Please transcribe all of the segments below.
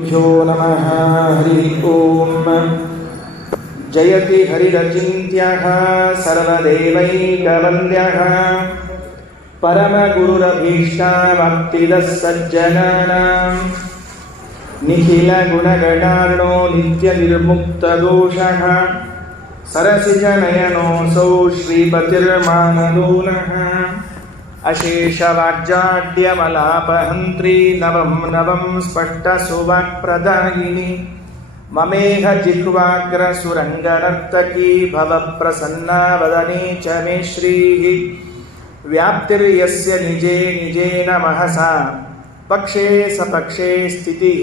भ्यो नमः हरि ओम। जयति हरिरचिन्त्यः सर्वदेवैकवन्द्यः परमगुरुरभीष्टावाप्तिदः सज्जनानां निखिलगुणगणार्णो नित्यनिर्मुक्तदोषः सरसिजनयनोऽसौ श्रीपतिर्मानदूनः अशेषवाग्जाड्यमलापहन्त्री नवं नवं स्पष्टसुवाक्प्रदायिनी ममेह जिह्वाग्रसुरङ्गनर्तकी भवप्रसन्ना वदने च मे श्रीः व्याप्तिर्यस्य निजे निजेन महसा पक्षे सपक्षे स्थितिः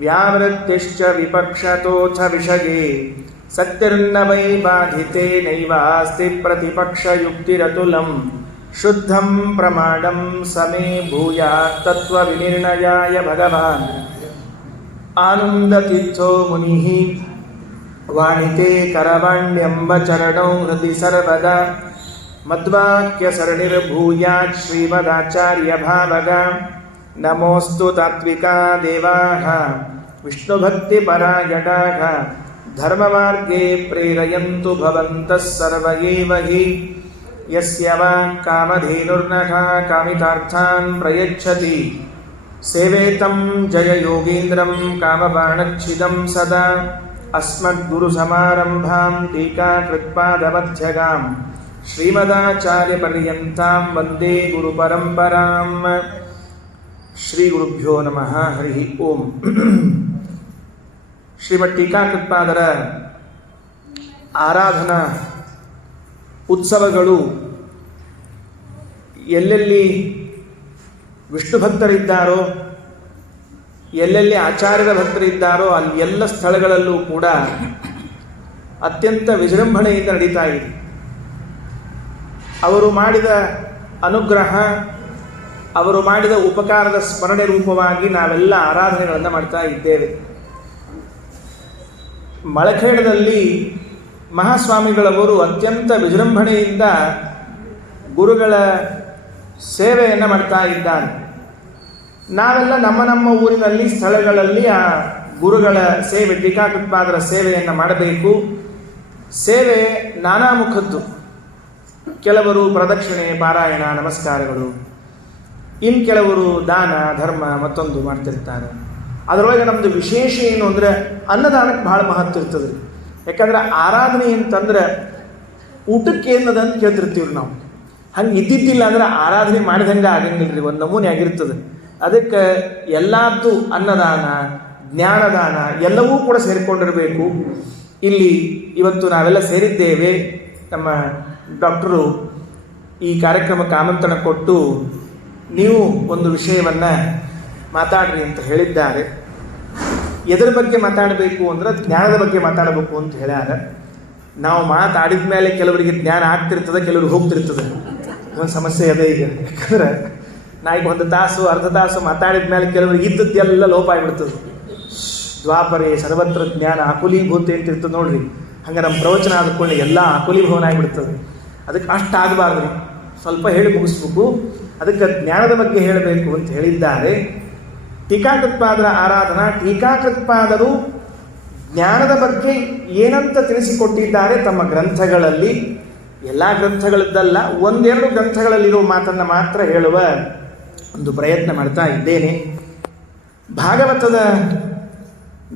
व्यावृत्तिश्च विपक्षतोऽथ विषये सत्तिर्न वै बाधिते नैवास्ति प्रतिपक्षयुक्तिरतुलम् शुद्धं प्रमाणं समे भूयात् तत्त्वविनिर्णयाय भगवान् आनन्दतीर्थो मुनिः वाणिते करवाण्यम्बचरणौ हृदि सर्वदा मद्वाक्यसरणिर्भूयात् श्रीमदाचार्यभावगा नमोऽस्तु तात्विका देवाः विष्णुभक्तिपरायणाः धर्ममार्गे प्रेरयन्तु भवन्तः सर्व एव हि यस्य वा कामधेनुर्नः कामितार्थान् प्रयच्छति सेवेतं जययोगीन्द्रं कामबाणच्छिदं सदा अस्मद्गुरुसमारम्भां टीकाकृत्पादमध्यगां श्रीमदाचार्यपर्यन्तां वन्दे गुरुपरम्परां। श्रीगुरुभ्यो नमः हरि ओಂ। ಶ್ರೀಮದ್ ಟೀಕಾಕೃತ್ಪಾದರ ಆರಾಧನಾ ಉತ್ಸವಗಳು ಎಲ್ಲೆಲ್ಲಿ ವಿಷ್ಣು ಭಕ್ತರಿದ್ದಾರೋ, ಎಲ್ಲೆಲ್ಲಿ ಆಚಾರ್ಯರ ಭಕ್ತರಿದ್ದಾರೋ ಅಲ್ಲಿ ಎಲ್ಲ ಸ್ಥಳಗಳಲ್ಲೂ ಕೂಡ ಅತ್ಯಂತ ವಿಜೃಂಭಣೆಯಿಂದ ನಡೀತಾ ಇದೆ. ಅವರು ಮಾಡಿದ ಅನುಗ್ರಹ, ಅವರು ಮಾಡಿದ ಉಪಕಾರದ ಸ್ಮರಣೆ ರೂಪವಾಗಿ ನಾವೆಲ್ಲ ಆರಾಧನೆಗಳನ್ನು ಮಾಡ್ತಾ ಇದ್ದೇವೆ. ಮಳಖೇಡದಲ್ಲಿ ಮಹಾಸ್ವಾಮಿಗಳವರು ಅತ್ಯಂತ ವಿಜೃಂಭಣೆಯಿಂದ ಗುರುಗಳ ಸೇವೆಯನ್ನು ಮಾಡ್ತಾ ಇದ್ದಾರೆ. ನಾವೆಲ್ಲ ನಮ್ಮ ನಮ್ಮ ಊರಿನಲ್ಲಿ ಸ್ಥಳಗಳಲ್ಲಿ ಆ ಗುರುಗಳ ಸೇವೆ, ಟೀಕಾಕೃತ್ಪಾದರ ಸೇವೆಯನ್ನು ಮಾಡಬೇಕು. ಸೇವೆ ನಾನಾ ಮುಖದ್ದು. ಕೆಲವರು ಪ್ರದಕ್ಷಿಣೆ, ಪಾರಾಯಣ, ನಮಸ್ಕಾರಗಳು, ಇನ್ನು ಕೆಲವರು ದಾನ ಧರ್ಮ ಮತ್ತೊಂದು ಮಾಡ್ತಿರ್ತಾರೆ. ಅದರೊಳಗೆ ನಮ್ಮದು ವಿಶೇಷ ಏನು ಅಂದರೆ ಅನ್ನದಾನಕ್ಕೆ ಭಾಳ ಮಹತ್ವ ಇರ್ತದೆ. ಯಾಕಂದ್ರೆ ಆರಾಧನೆ ಅಂತಂದ್ರೆ ಊಟಕ್ಕೆ ಏನದ ಅಂತ ಕೇಳ್ತಿರ್ತೀವಿ ನಾವು. ಹಂಗೆ ಇದ್ದಿದ್ದಿಲ್ಲ ಅಂದ್ರೆ ಆರಾಧನೆ ಮಾಡಿದಂಗೆ ಆಗಂಗಿಲ್ಲ ರೀ, ಒಂದು ನಮೂನೆ ಆಗಿರ್ತದೆ. ಅದಕ್ಕೆ ಎಲ್ಲದ್ದು ಅನ್ನದಾನ, ಜ್ಞಾನದಾನ ಎಲ್ಲವೂ ಕೂಡ ಸೇರಿಕೊಂಡಿರಬೇಕು. ಇಲ್ಲಿ ಇವತ್ತು ನಾವೆಲ್ಲ ಸೇರಿದ್ದೇವೆ. ನಮ್ಮ ಡಾಕ್ಟರು ಈ ಕಾರ್ಯಕ್ರಮಕ್ಕೆ ಆಮಂತ್ರಣ ಕೊಟ್ಟು ನೀವು ಒಂದು ವಿಷಯವನ್ನು ಮಾತಾಡ್ರಿ ಅಂತ ಹೇಳಿದ್ದಾರೆ. ಎದರ ಬಗ್ಗೆ ಮಾತಾಡಬೇಕು ಅಂದ್ರೆ ಜ್ಞಾನದ ಬಗ್ಗೆ ಮಾತಾಡಬೇಕು ಅಂತ ಹೇಳ್ಯಾರ. ನಾವು ಮಾತಾಡಿದ ಮೇಲೆ ಕೆಲವರಿಗೆ ಜ್ಞಾನ ಆಗ್ತಿರ್ತದೆ, ಕೆಲವ್ರಿಗೆ ಹೋಗ್ತಿರ್ತದೆ. ಒಂದು ಸಮಸ್ಯೆ ಅದೇ ಈಗ. ಯಾಕಂದ್ರೆ ನಾ ಈಗ ಒಂದು ತಾಸು ಅರ್ಧ ತಾಸು ಮಾತಾಡಿದ ಮೇಲೆ ಕೆಲವರಿಗೆ ಇದ್ದದ್ದೆಲ್ಲ ಲೋಪ ಆಗಿಬಿಡ್ತದೆ. ದ್ವಾಪರೇ ಸರ್ವತ್ರ ಜ್ಞಾನ ಆಕುಲೀಭೂತೆ ಅಂತ ಇರ್ತದೆ ನೋಡ್ರಿ. ಹಂಗೆ ನಮ್ಮ ಪ್ರವಚನ ಆದ್ಕೊಳ್ಳಿ ಎಲ್ಲ ಆಕುಲೀಭವನ ಆಗಿಬಿಡ್ತದೆ. ಅದಕ್ಕೆ ಅಷ್ಟು ಆಗಬಾರ್ದು ರೀ, ಸ್ವಲ್ಪ ಹೇಳಿ ಮುಗಿಸ್ಬೇಕು. ಅದಕ್ಕೆ ಜ್ಞಾನದ ಬಗ್ಗೆ ಹೇಳಬೇಕು ಅಂತ ಹೇಳಿದ್ದಾರೆ. ಟೀಕಾಕೃತ್ಪಾದರ ಆರಾಧನಾ, ಟೀಕಾಕೃತ್ಪಾದರು ಜ್ಞಾನದ ಬಗ್ಗೆ ಏನಂತ ತಿಳಿಸಿಕೊಟ್ಟಿದ್ದಾರೆ ತಮ್ಮ ಗ್ರಂಥಗಳಲ್ಲಿ. ಎಲ್ಲ ಗ್ರಂಥಗಳದ್ದಲ್ಲ, ಒಂದೆರಡು ಗ್ರಂಥಗಳಲ್ಲಿರುವ ಮಾತನ್ನು ಮಾತ್ರ ಹೇಳುವ ಒಂದು ಪ್ರಯತ್ನ ಮಾಡ್ತಾ ಇದ್ದೇನೆ. ಭಾಗವತದ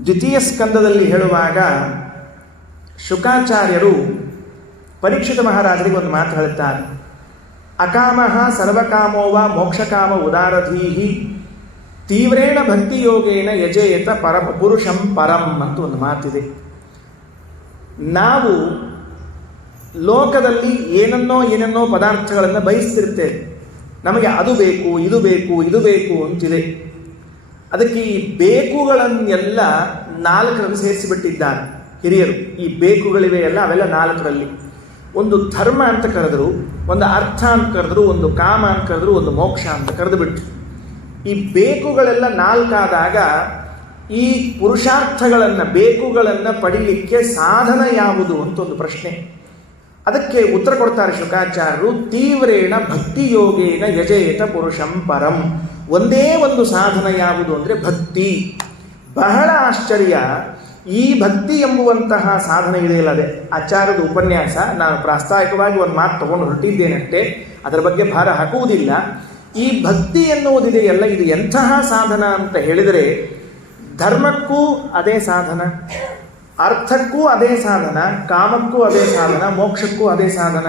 ದ್ವಿತೀಯ ಸ್ಕಂದದಲ್ಲಿ ಹೇಳುವಾಗ ಶುಕಾಚಾರ್ಯರು ಪರೀಕ್ಷಿತ ಮಹಾರಾಜರಿಗೆ ಒಂದು ಮಾತು ಹೇಳುತ್ತಾರೆ. ಅಕಾಮಃ ಸರ್ವಕಾಮೋವ ಮೋಕ್ಷಕಾಮ ಉದಾರಧೀಹಿ ತೀವ್ರೇಣ ಭಕ್ತಿಯೋಗೇನ ಯಜೇತ ಪುರುಷಂ ಪರಂ ಅಂತ ಒಂದು ಮಾತಿದೆ. ನಾವು ಲೋಕದಲ್ಲಿ ಏನನ್ನೋ ಪದಾರ್ಥಗಳನ್ನು ಬಯಸ್ತಿರ್ತೇವೆ. ನಮಗೆ ಅದು ಬೇಕು, ಇದು ಬೇಕು, ಇದು ಬೇಕು ಅಂತಿದೆ. ಅದಕ್ಕೆ ಈ ಬೇಕುಗಳನ್ನೆಲ್ಲ 4ರಲ್ಲಿ ಸೇರಿಸಿಬಿಟ್ಟಿದ್ದಾರೆ ಹಿರಿಯರು. ಈ ಬೇಕುಗಳಿವೆ ಅಲ್ಲ, ಅವೆಲ್ಲ 4ರಲ್ಲಿ. ಒಂದು ಧರ್ಮ ಅಂತ ಕರೆದರು, ಒಂದು ಅರ್ಥ ಅಂತ ಕರೆದರು, ಒಂದು ಕಾಮ ಅಂತ ಕರೆದರು, ಒಂದು ಮೋಕ್ಷ ಅಂತ ಕರೆದು ಬಿಟ್ಟು. ಈ ಬೇಕುಗಳೆಲ್ಲ 4 ಆದಾಗ ಈ ಪುರುಷಾರ್ಥಗಳನ್ನು, ಬೇಕುಗಳನ್ನು ಪಡೀಲಿಕ್ಕೆ ಸಾಧನ ಯಾವುದು ಅಂತ ಒಂದು ಪ್ರಶ್ನೆ. ಅದಕ್ಕೆ ಉತ್ತರ ಕೊಡ್ತಾರೆ ಶುಕಾಚಾರ್ಯರು. ತೀವ್ರೇಣ ಭಕ್ತಿಯೋಗೇನ ಯಜೇತ ಪುರುಷಂ ಪರಂ. ಒಂದೇ ಒಂದು ಸಾಧನ ಯಾವುದು ಅಂದರೆ ಭಕ್ತಿ. ಬಹಳ ಆಶ್ಚರ್ಯ. ಈ ಭಕ್ತಿ ಎಂಬುವಂತಹ ಸಾಧನೆ ಇದೆಯಲ್ಲ, ಅದೇ ಆಚಾರ್ಯದ ಉಪನ್ಯಾಸ. ನಾನು ಪ್ರಾಸ್ತಾವಿಕವಾಗಿ ಒಂದು ಮಾತು ತಗೊಂಡು ಹೊರಟಿದ್ದೇನಷ್ಟೇ, ಅದರ ಬಗ್ಗೆ ಭಾರ ಹಾಕುವುದಿಲ್ಲ. ಈ ಭಕ್ತಿ ಎನ್ನುವುದಿದೆಯಲ್ಲ, ಇದು ಎಂತಹ ಸಾಧನ ಅಂತ ಹೇಳಿದರೆ, ಧರ್ಮಕ್ಕೂ ಅದೇ ಸಾಧನ, ಅರ್ಥಕ್ಕೂ ಅದೇ ಸಾಧನ, ಕಾಮಕ್ಕೂ ಅದೇ ಸಾಧನ, ಮೋಕ್ಷಕ್ಕೂ ಅದೇ ಸಾಧನ.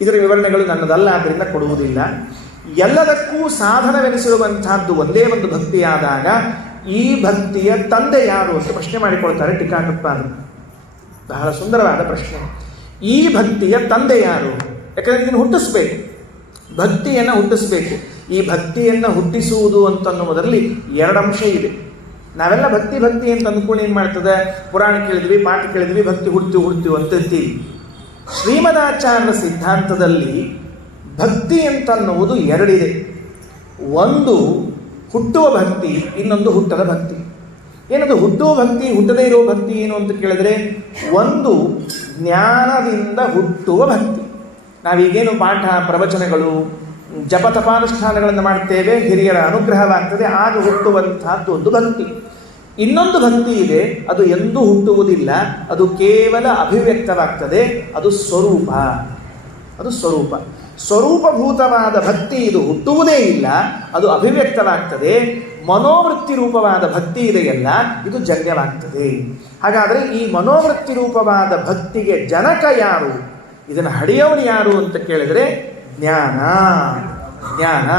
ಇದರ ವಿವರಣೆಗಳು ನನ್ನದಲ್ಲ, ಆದ್ದರಿಂದ ಕೊಡುವುದಿಲ್ಲ. ಎಲ್ಲದಕ್ಕೂ ಸಾಧನವೆನಿಸಿರುವಂತಹದ್ದು ಒಂದೇ ಒಂದು ಭಕ್ತಿಯಾದಾಗ ಈ ಭಕ್ತಿಯ ತಂದೆ ಯಾರು ಅಂತ ಪ್ರಶ್ನೆ ಮಾಡಿಕೊಳ್ತಾರೆ ಟೀಕಾಕೃತ್ಪಾದರು. ಬಹಳ ಸುಂದರವಾದ ಪ್ರಶ್ನೆ. ಈ ಭಕ್ತಿಯ ತಂದೆ ಯಾರು? ಯಾಕಂದರೆ ಇದನ್ನು ಹುಟ್ಟಿಸ್ಬೇಕು, ಭಕ್ತಿಯನ್ನು ಹುಟ್ಟಿಸ್ಬೇಕು. ಈ ಭಕ್ತಿಯನ್ನು ಹುಟ್ಟಿಸುವುದು ಅಂತನ್ನುವುದರಲ್ಲಿ ಎರಡು ಅಂಶ ಇದೆ. ನಾವೆಲ್ಲ ಭಕ್ತಿ ಅಂತ ಅಂದ್ಕೊಂಡು ಏನು ಮಾಡ್ತದೆ, ಪುರಾಣ ಕೇಳಿದ್ವಿ, ಪಾಠ ಕೇಳಿದ್ವಿ, ಭಕ್ತಿ ಹುಡ್ತೀವಿ ಅಂತಿರ್ತೀವಿ. ಶ್ರೀಮದಾಚಾರ್ಯರ ಸಿದ್ಧಾಂತದಲ್ಲಿ ಭಕ್ತಿ ಅಂತನ್ನುವುದು ಎರಡಿದೆ. ಒಂದು ಹುಟ್ಟುವ ಭಕ್ತಿ, ಇನ್ನೊಂದು ಹುಟ್ಟದ ಭಕ್ತಿ. ಏನದು ಹುಟ್ಟುವ ಭಕ್ತಿ, ಹುಟ್ಟದೇ ಇರುವ ಭಕ್ತಿ ಏನು ಅಂತ ಕೇಳಿದ್ರೆ, ಒಂದು ಜ್ಞಾನದಿಂದ ಹುಟ್ಟುವ ಭಕ್ತಿ. ನಾವೀಗೇನು ಪಾಠ ಪ್ರವಚನಗಳು ಜಪ ತಪಾನುಷ್ಠಾನಗಳನ್ನು ಮಾಡ್ತೇವೆ, ಹಿರಿಯರ ಅನುಗ್ರಹವಾಗ್ತದೆ, ಆಗ ಹುಟ್ಟುವಂತಹದ್ದು ಒಂದು ಭಕ್ತಿ. ಇನ್ನೊಂದು ಭಕ್ತಿ ಇದೆ, ಅದು ಎಂದೂ ಹುಟ್ಟುವುದಿಲ್ಲ, ಅದು ಕೇವಲ ಅಭಿವ್ಯಕ್ತವಾಗ್ತದೆ, ಅದು ಸ್ವರೂಪ. ಅದು ಸ್ವರೂಪ, ಸ್ವರೂಪಭೂತವಾದ ಭಕ್ತಿ. ಇದು ಹುಟ್ಟುವುದೇ ಇಲ್ಲ, ಅದು ಅಭಿವ್ಯಕ್ತವಾಗ್ತದೆ. ಮನೋವೃತ್ತಿ ರೂಪವಾದ ಭಕ್ತಿ ಇದೆಯಲ್ಲ, ಇದು ಜನ್ಯವಾಗ್ತದೆ. ಹಾಗಾದರೆ ಈ ಮನೋವೃತ್ತಿ ರೂಪವಾದ ಭಕ್ತಿಗೆ ಜನಕ ಯಾರು, ಇದನ್ನು ಹಡೆಯವನು ಯಾರು ಅಂತ ಕೇಳಿದರೆ ಜ್ಞಾನ. ಜ್ಞಾನ.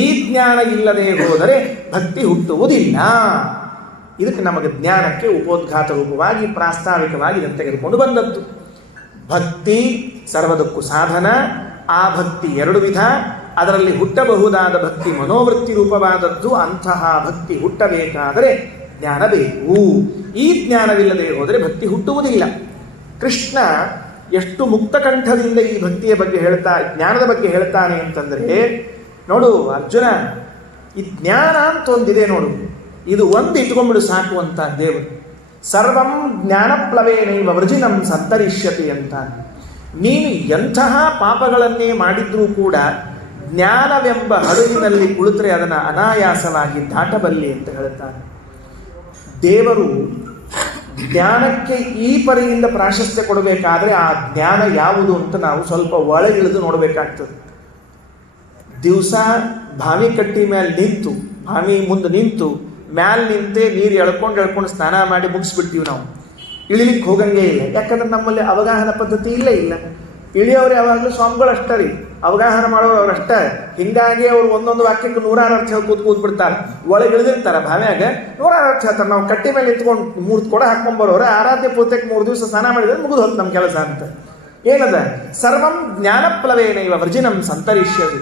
ಈ ಜ್ಞಾನ ಇಲ್ಲದೆ ಹೋದರೆ ಭಕ್ತಿ ಹುಟ್ಟುವುದಿಲ್ಲ. ಇದಕ್ಕೆ ನಮಗೆ ಜ್ಞಾನಕ್ಕೆ ಉಪೋದ್ಘಾತ ರೂಪವಾಗಿ ಪ್ರಾಸ್ತಾವಿಕವಾಗಿ ಇದನ್ನು ತೆಗೆದುಕೊಂಡು ಬಂದದ್ದು. ಭಕ್ತಿ ಸರ್ವದಕ್ಕೂ ಸಾಧನ. ಆ ಭಕ್ತಿ ಎರಡು ವಿಧ. ಅದರಲ್ಲಿ ಹುಟ್ಟಬಹುದಾದ ಭಕ್ತಿ ಮನೋವೃತ್ತಿ ರೂಪವಾದದ್ದು. ಅಂತಹ ಭಕ್ತಿ ಹುಟ್ಟಬೇಕಾದರೆ ಜ್ಞಾನ ಬೇಕು. ಈ ಜ್ಞಾನವಿಲ್ಲದೆ ಹೋದರೆ ಭಕ್ತಿ ಹುಟ್ಟುವುದಿಲ್ಲ. ಕೃಷ್ಣ ಎಷ್ಟು ಮುಕ್ತಕಂಠದಿಂದ ಈ ಭಕ್ತಿಯ ಬಗ್ಗೆ ಜ್ಞಾನದ ಬಗ್ಗೆ ಹೇಳ್ತಾನೆ ಅಂತಂದರೆ, ನೋಡು ಅರ್ಜುನ, ಈ ಜ್ಞಾನ ಅಂತ ಒಂದಿದೆ ನೋಡು, ಇದು ಒಂದು ಇಟ್ಕೊಂಡ್ಬಿಡು ಸಾಕು ಅಂತ ದೇವರು. ಸರ್ವಂ ಜ್ಞಾನಪ್ಲವೇನೈವ ವೃಜಿನಂ ಸಂತರಿಷ್ಯತಿ ಅಂತ. ನೀನು ಎಂತಹ ಪಾಪಗಳನ್ನೇ ಮಾಡಿದ್ರೂ ಕೂಡ ಜ್ಞಾನವೆಂಬ ಹಡಗಿನಲ್ಲಿ ಕುಳಿತರೆ ಅದನ್ನು ಅನಾಯಾಸವಾಗಿ ದಾಟಬಲ್ಲಿ ಅಂತ ಹೇಳ್ತಾನೆ. ದೇವರು ಜ್ಞಾನಕ್ಕೆ ಈ ಪರಿಯಿಂದ ಪ್ರಾಶಸ್ತ್ಯ ಕೊಡಬೇಕಾದ್ರೆ ಆ ಜ್ಞಾನ ಯಾವುದು ಅಂತ ನಾವು ಸ್ವಲ್ಪ ಒಳಗಿಳಿದು ನೋಡಬೇಕಾಗ್ತದೆ. ದಿವಸ ಬಾವಿ ಕಟ್ಟಿ ಮೇಲೆ ನಿಂತು, ಬಾವಿ ಮುಂದೆ ನಿಂತು ಮ್ಯಾಲೆ ನಿಂತೆ ನೀರು ಎಳ್ಕೊಂಡು ಸ್ನಾನ ಮಾಡಿ ಮುಗಿಸ್ಬಿಡ್ತೀವಿ. ನಾವು ಇಳಿಲಿಕ್ಕೆ ಹೋಗಂಗೇ ಇಲ್ಲ. ಯಾಕಂದ್ರೆ ನಮ್ಮಲ್ಲಿ ಅವಗಾಹನ ಪದ್ಧತಿ ಇಲ್ಲೇ ಇಲ್ಲ. ಇಳಿಯೋರು ಯಾವಾಗಲೂ ಸ್ವಾಮಿಗಳು ಅಷ್ಟೇ ರೀ, ಅವಗಾಹನ ಮಾಡೋರು ಅವ್ರು ಅಷ್ಟೇ. ಹೀಗಾಗಿ ಅವ್ರು ಒಂದೊಂದು ವಾಕ್ಯಕ್ಕೆ 106 ಅರ್ಥ ಹೇಳಿ ಕೂತ್ಬಿಡ್ತಾರೆ. ಒಳಗೆ ಇಳಿದಿರ್ತಾರೆ ಭಾವ್ಯಾಗ 106 ಅರ್ಥ ಹೇಳ್ತಾರೆ. ನಾವು ಕಟ್ಟಿ ಮೇಲೆ ನಿಂತ್ಕೊಂಡು 3 ಕೊಡ ಹಾಕೊಂಡ್ಬರೋರು ಆರಾಧ್ಯ ಪೂರ್ತಿಗೆ 3 ದಿವಸ ಸ್ನಾನ ಮಾಡಿದ್ರೆ ಮುಗಿದು ಹೋಗ್ತು ನಮ್ಮ ಕೆಲಸ ಅಂತ. ಏನದ? ಸರ್ವಂ ಜ್ಞಾನಪ್ಲವೇನೈವ ವೃಜಿನಂ ಸಂತರಿಷ್ಯತಿ.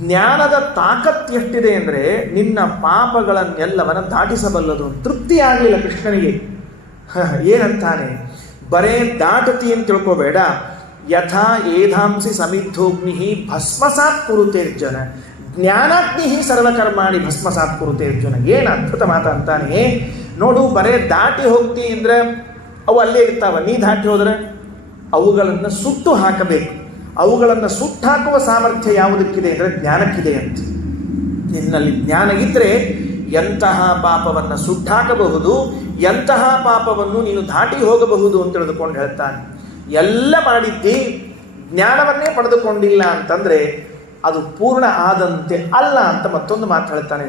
ಜ್ಞಾನದ ತಾಕತ್ ಎಷ್ಟಿದೆ ಅಂದರೆ ನಿನ್ನ ಪಾಪಗಳನ್ನೆಲ್ಲವನ್ನ ದಾಟಿಸಬಲ್ಲದು. ತೃಪ್ತಿ ಆಗಲಿಲ್ಲ ಕೃಷ್ಣನಿಗೆ. ಏನಂತಾನೆ? ಬರೇ ದಾಟತಿ ಅಂತ ತಿಳ್ಕೋಬೇಡ. ಯಥಾ ಏಧಾಂಸಿ ಸಮಿದ್ಧೋಗ್ನಿ ಭಸ್ಮಸಾತ್ ಕುರುತೇರ್ಜುನ ಜ್ಞಾನಾಗ್ನಿ ಸರ್ವಕರ್ಮಾಣಿ ಭಸ್ಮಸಾತ್ ಕುರುತೇರ್ಜುನ. ಏನು ಅದ್ಭುತ ಮಾತ ಅಂತಾನೆ ನೋಡು. ಬರೇ ದಾಟಿ ಹೋಗ್ತಿ ಅಂದ್ರೆ ಅವು ಅಲ್ಲೇ ಇರ್ತಾವ. ನೀ ದಾಟಿ ಹೋದ್ರೆ ಅವುಗಳನ್ನು ಸುಟ್ಟು ಹಾಕಬೇಕು. ಅವುಗಳನ್ನು ಸುಟ್ಟಾಕುವ ಸಾಮರ್ಥ್ಯ ಯಾವುದಕ್ಕಿದೆ ಅಂದರೆ ಜ್ಞಾನಕ್ಕಿದೆ ಅಂತ. ನಿನ್ನಲ್ಲಿ ಜ್ಞಾನ ಇದ್ದರೆ ಎಂತಹ ಪಾಪವನ್ನು ಸುಟ್ಟಾಕಬಹುದು, ಎಂತಹ ಪಾಪವನ್ನು ನೀನು ದಾಟಿ ಹೋಗಬಹುದು ಅಂತ ತಿಳಿದುಕೊಂಡು ಹೇಳ್ತಾನೆ. ಎಲ್ಲ ಮಾಡಿದ್ದಿ, ಜ್ಞಾನವನ್ನೇ ಪಡೆದುಕೊಂಡಿಲ್ಲ ಅಂತಂದರೆ ಅದು ಪೂರ್ಣ ಆದಂತೆ ಅಲ್ಲ ಅಂತ ಮತ್ತೊಂದು ಮಾತು ಹೇಳ್ತಾನೆ.